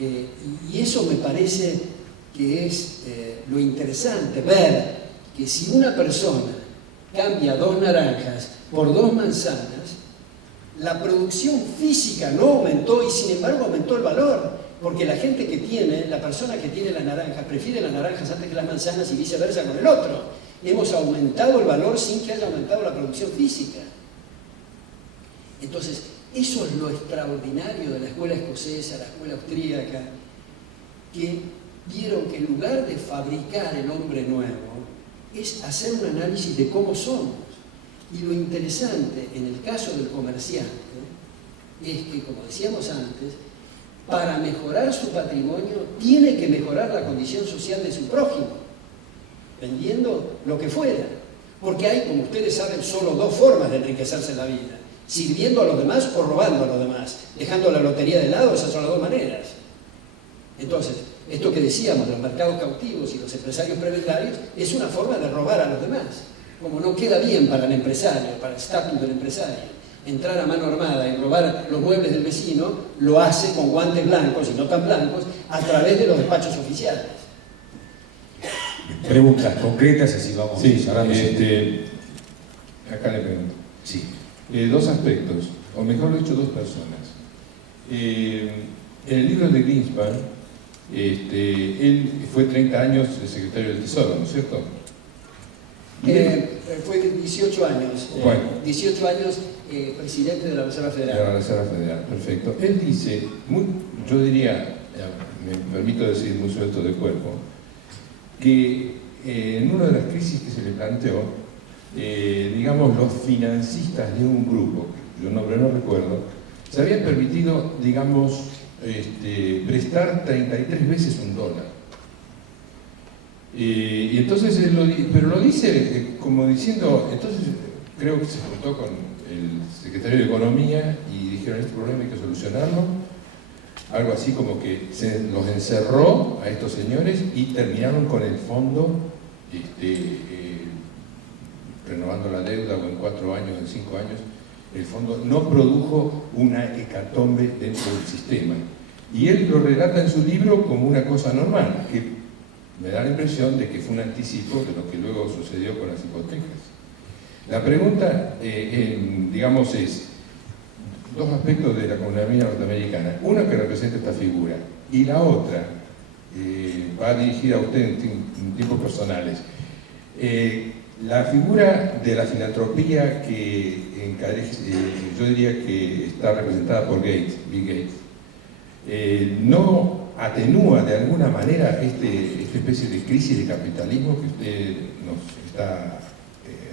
Y eso me parece que es lo interesante, ver que si una persona cambia 2 naranjas por 2 manzanas, la producción física no aumentó y sin embargo aumentó el valor. Porque la gente que tiene, la persona que tiene la naranja, prefiere las naranjas antes que las manzanas y viceversa con el otro. Hemos aumentado el valor sin que haya aumentado la producción física. Entonces, eso es lo extraordinario de la escuela escocesa, la escuela austríaca, que vieron que en lugar de fabricar el hombre nuevo, es hacer un análisis de cómo somos. Y lo interesante en el caso del comerciante es que, como decíamos antes, para mejorar su patrimonio tiene que mejorar la condición social de su prójimo, vendiendo lo que fuera. Porque hay, como ustedes saben, solo 2 formas de enriquecerse en la vida: sirviendo a los demás o robando a los demás. Dejando la lotería de lado, esas son las 2 maneras. Entonces, esto que decíamos de los mercados cautivos y los empresarios prebendarios es una forma de robar a los demás. Como no queda bien para el empresario, para el estatus del empresario, entrar a mano armada y robar los muebles del vecino, lo hace con guantes blancos y no tan blancos a través de los despachos oficiales. Preguntas concretas, así vamos. Sí, cerrando. acá le pregunto. Sí. 2 aspectos, o mejor dicho, 2 personas. En el libro de Greenspan, él fue 30 años el secretario del Tesoro, ¿no es cierto? Fue 18 años. Bueno. 18 años presidente de la Reserva Federal. De la Reserva Federal, perfecto. Él dice, yo diría, me permito decir muy suelto de cuerpo, que en una de las crisis que se le planteó, digamos, los financistas de un grupo, yo nombre no recuerdo, se habían permitido, digamos, prestar 33 veces $1. Y entonces pero lo dice como diciendo, entonces creo que se juntó con el secretario de Economía y dijeron, este problema hay que solucionarlo, algo así como que los encerró a estos señores y terminaron con el fondo renovando la deuda, o en 4 años, en 5 años, el fondo no produjo una hecatombe dentro del sistema. Y él lo relata en su libro como una cosa normal, que me da la impresión de que fue un anticipo de lo que luego sucedió con las hipotecas. La pregunta, digamos, es 2 aspectos de la economía norteamericana. Una que representa esta figura, y la otra va dirigida a usted en tiempos personales. La figura de la filantropía que yo diría que está representada por Bill Gates, ¿no atenúa de alguna manera esta especie de crisis de capitalismo que usted nos está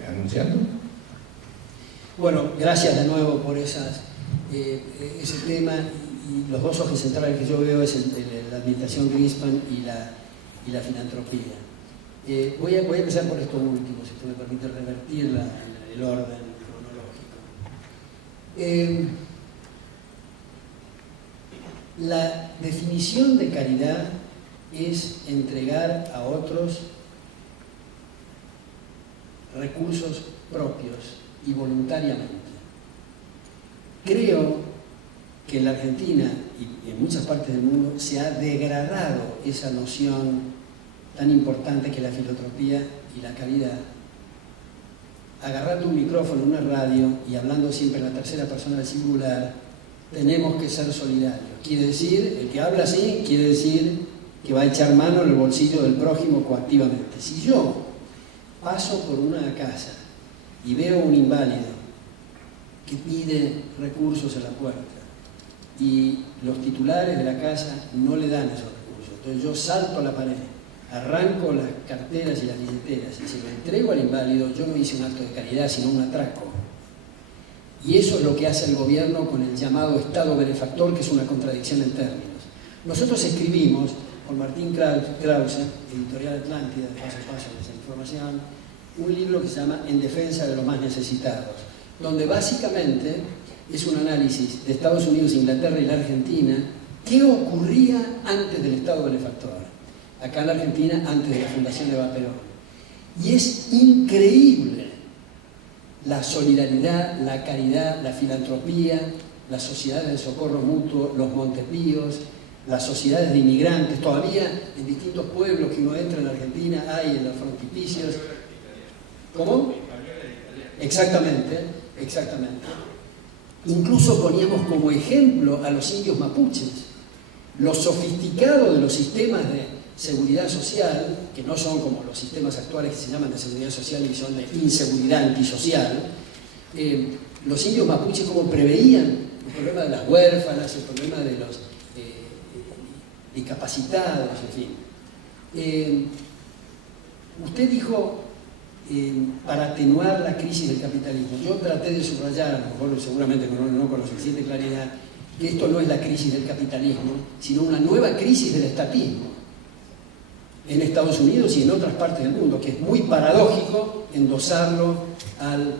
anunciando? Bueno, gracias de nuevo por ese tema. Y los 2 ejes centrales que yo veo es la administración Greenspan y la filantropía. Voy a empezar por esto último, si usted me permite revertir el orden cronológico. La definición de caridad es entregar a otros recursos propios y voluntariamente. creo que en la Argentina y en muchas partes del mundo se ha degradado esa noción tan importante que es la filantropía y la caridad. Agarrando un micrófono, una radio y hablando siempre en la tercera persona del singular, tenemos que ser solidarios. Quiere decir, el que habla así, quiere decir que va a echar mano en el bolsillo del prójimo coactivamente. Si yo paso por una casa y veo un inválido que pide recursos en la puerta y los titulares de la casa no le dan esos recursos, entonces yo salto a la pared, arranco las carteras y las billeteras y se lo entrego al inválido, yo no hice un acto de caridad, sino un atraco. Y eso es lo que hace el gobierno con el llamado Estado benefactor, que es una contradicción en términos. Nosotros escribimos con Martín Krause, Editorial Atlántida, de paso a paso de esa información, un libro que se llama En defensa de los más necesitados, donde básicamente es un análisis de Estados Unidos, Inglaterra y la Argentina, qué ocurría antes del Estado benefactor, acá en la Argentina antes de la fundación de Eva Perón. Y es increíble la solidaridad, la caridad, la filantropía, las sociedades de socorro mutuo, los Montepíos, las sociedades de inmigrantes. Todavía en distintos pueblos que uno entra en Argentina hay en los frontispicios. ¿Cómo? Exactamente, exactamente. Incluso poníamos como ejemplo a los indios mapuches, lo sofisticado de los sistemas de seguridad social, que no son como los sistemas actuales que se llaman de seguridad social y son de inseguridad antisocial. Los indios mapuches como preveían el problema de las huérfanas, el problema de los discapacitados, en fin. Usted dijo para atenuar la crisis del capitalismo. Yo traté de subrayar, a lo mejor seguramente no con la suficiente claridad, que esto no es la crisis del capitalismo, sino una nueva crisis del estatismo en Estados Unidos y en otras partes del mundo, que es muy paradójico endosarlo al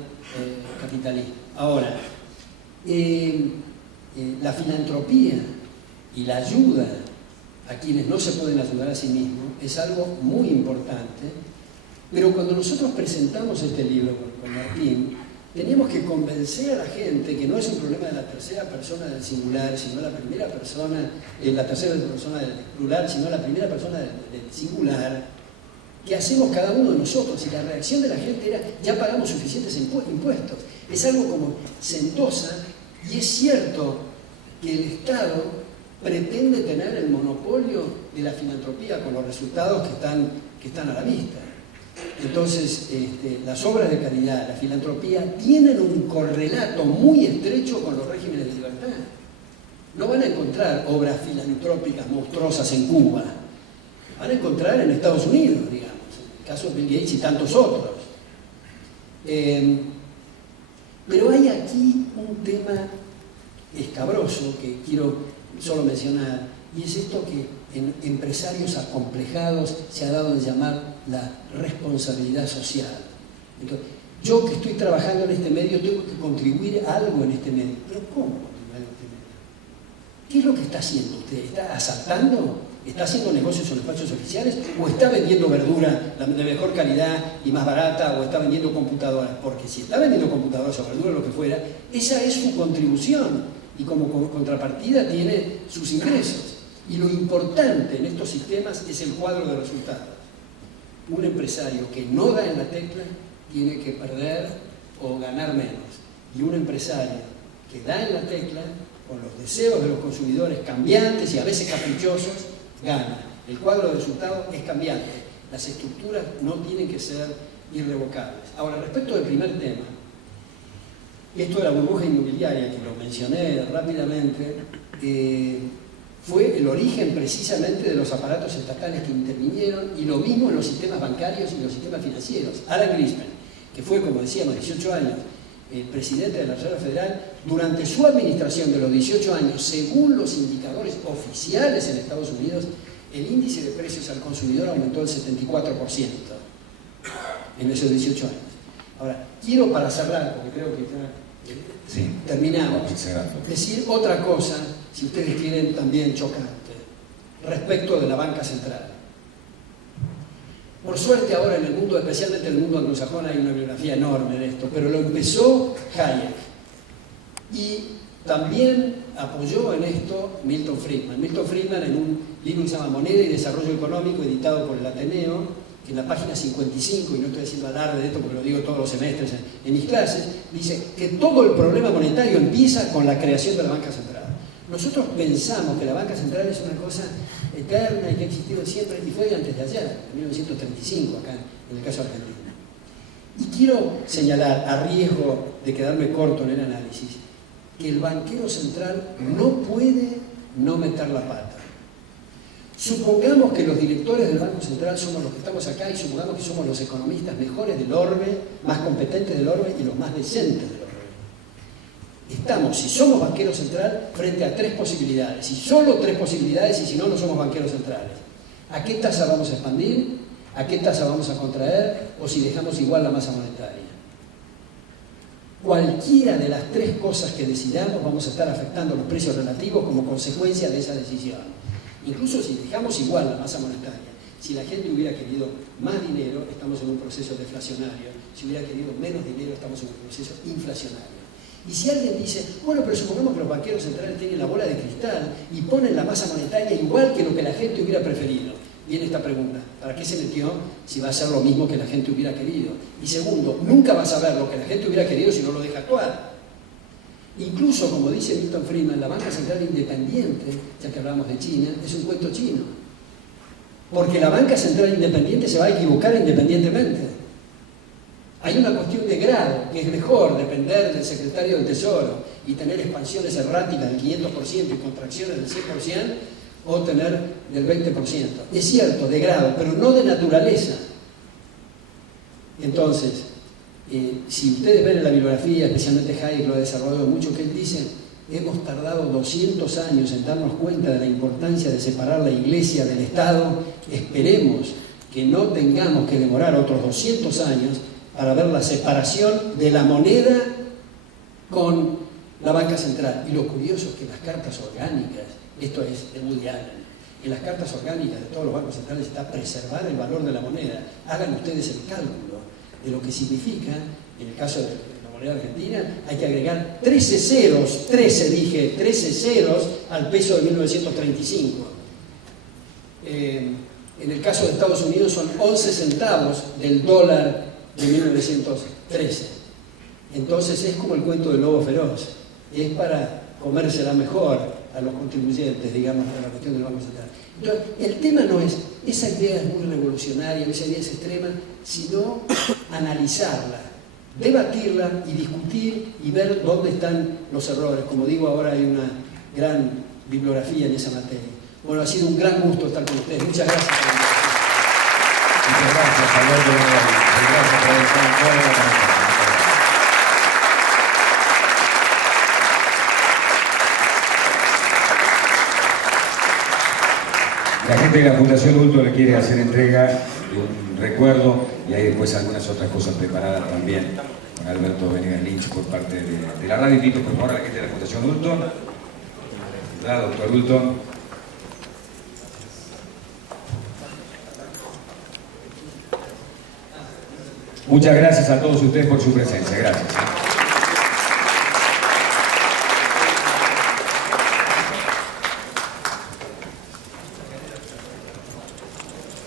capitalismo. Ahora, la filantropía y la ayuda a quienes no se pueden ayudar a sí mismos es algo muy importante, pero cuando nosotros presentamos este libro con Martín, teníamos que convencer a la gente que no es un problema de la tercera persona del singular, sino la primera persona, la tercera persona del plural, sino la primera persona del singular, que hacemos cada uno de nosotros. Y la reacción de la gente era, ya pagamos suficientes impuestos. Es algo como sentosa, y es cierto que el Estado pretende tener el monopolio de la filantropía con los resultados que están a la vista. Entonces, las obras de caridad, la filantropía, tienen un correlato muy estrecho con los regímenes de libertad. No van a encontrar obras filantrópicas monstruosas en Cuba, van a encontrar en Estados Unidos, digamos, en el caso de Bill Gates y tantos otros. Pero hay aquí un tema escabroso que quiero solo mencionar, y es esto que en empresarios acomplejados se ha dado de llamar la responsabilidad social. Entonces, yo que estoy trabajando en este medio tengo que contribuir algo en este medio. ¿Pero cómo contribuir en este medio? ¿Qué es lo que está haciendo usted? ¿Está asaltando? ¿Está haciendo negocios en los despachos oficiales? ¿O está vendiendo verdura de mejor calidad y más barata? ¿O está vendiendo computadoras? Porque si está vendiendo computadoras o verdura o lo que fuera, esa es su contribución y como contrapartida tiene sus ingresos. Y lo importante en estos sistemas es el cuadro de resultados. Un empresario que no da en la tecla tiene que perder o ganar menos. Y un empresario que da en la tecla, con los deseos de los consumidores cambiantes y a veces caprichosos, gana. El cuadro de resultados es cambiante. Las estructuras no tienen que ser irrevocables. Ahora, respecto del primer tema, esto de la burbuja inmobiliaria, que lo mencioné rápidamente, fue el origen precisamente de los aparatos estatales que intervinieron, y lo mismo en los sistemas bancarios y los sistemas financieros. Alan Greenspan, que fue, como decíamos, 18 años presidente de la Reserva Federal, durante su administración de los 18 años, según los indicadores oficiales en Estados Unidos, el índice de precios al consumidor aumentó el 74% en esos 18 años. Ahora, quiero para cerrar, porque creo que ya terminamos, decir otra cosa, si ustedes quieren, también chocante, respecto de la banca central. Por suerte ahora en el mundo, especialmente en el mundo anglosajón, hay una bibliografía enorme de esto, pero lo empezó Hayek. Y También apoyó en esto Milton Friedman. Milton Friedman, en un libro que se llama Moneda y Desarrollo Económico, editado por el Ateneo, que en la página 55, y no estoy haciendo alarde de esto porque lo digo todos los semestres en mis clases, dice que todo el problema monetario empieza con la creación de la banca central. Nosotros pensamos que la banca central es una cosa eterna y que ha existido siempre, y fue antes de ayer, en 1935, acá en el caso argentino. Y quiero señalar, a riesgo de quedarme corto en el análisis, que el banquero central no puede no meter la pata. Supongamos que los directores del Banco Central somos los que estamos acá y supongamos que somos los economistas mejores del orbe, más competentes del orbe y los más decentes del orbe. Estamos, si somos banquero central, frente a 3 posibilidades, y solo 3 posibilidades, y si no, no somos banqueros centrales. ¿A qué tasa vamos a expandir? ¿A qué tasa vamos a contraer? ¿O si dejamos igual la masa monetaria? Cualquiera de las 3 cosas que decidamos vamos a estar afectando los precios relativos como consecuencia de esa decisión. Incluso si dejamos igual la masa monetaria, si la gente hubiera querido más dinero, estamos en un proceso deflacionario. Si hubiera querido menos dinero, estamos en un proceso inflacionario. Y si alguien dice, bueno, pero supongamos que los banqueros centrales tienen la bola de cristal y ponen la masa monetaria igual que lo que la gente hubiera preferido. Viene esta pregunta, ¿para qué se metió si va a ser lo mismo que la gente hubiera querido? Y segundo, nunca va a saber lo que la gente hubiera querido si no lo deja actuar. Incluso, como dice Milton Friedman, la banca central independiente, ya que hablamos de China, es un cuento chino. Porque la banca central independiente se va a equivocar independientemente. Hay una cuestión de grado, que es mejor depender del secretario del Tesoro y tener expansiones erráticas del 500% y contracciones del 100%, o tener del 20%. Es cierto, de grado, pero no de naturaleza. Entonces, si ustedes ven en la bibliografía, especialmente Hayek lo ha desarrollado mucho, que él dice, hemos tardado 200 años en darnos cuenta de la importancia de separar la Iglesia del Estado. Esperemos que no tengamos que demorar otros 200 años para ver la separación de la moneda con la banca central. Y lo curioso es que las cartas orgánicas, esto es de Woody Allen, en las cartas orgánicas de todos los bancos centrales está preservar el valor de la moneda. Hagan ustedes el cálculo de lo que significa, en el caso de la moneda argentina, hay que agregar 13 ceros, 13 ceros al peso de 1935. En el caso de Estados Unidos son 11 centavos del dólar de 1913. Entonces es como el cuento del lobo feroz, es para comérsela mejor a los contribuyentes, digamos, a la cuestión del Banco Central. Entonces, el tema no es, esa idea es muy revolucionaria, esa idea es extrema, sino analizarla, debatirla y discutir y ver dónde están los errores. Como digo, ahora hay una gran bibliografía en esa materia. Bueno, ha sido un gran gusto estar con ustedes. Muchas gracias por la invitación. Muchas gracias, Alberto. Gracias por estar en toda la conferencia. La gente de la Fundación Ulto le quiere hacer entrega de un recuerdo y hay después algunas otras cosas preparadas también con Alberto Venegas Lynch por parte de la radio. Invito por favor a la gente de la Fundación Ulto. ¿Verdad, doctor Ulto? Muchas gracias a todos ustedes por su presencia. Gracias.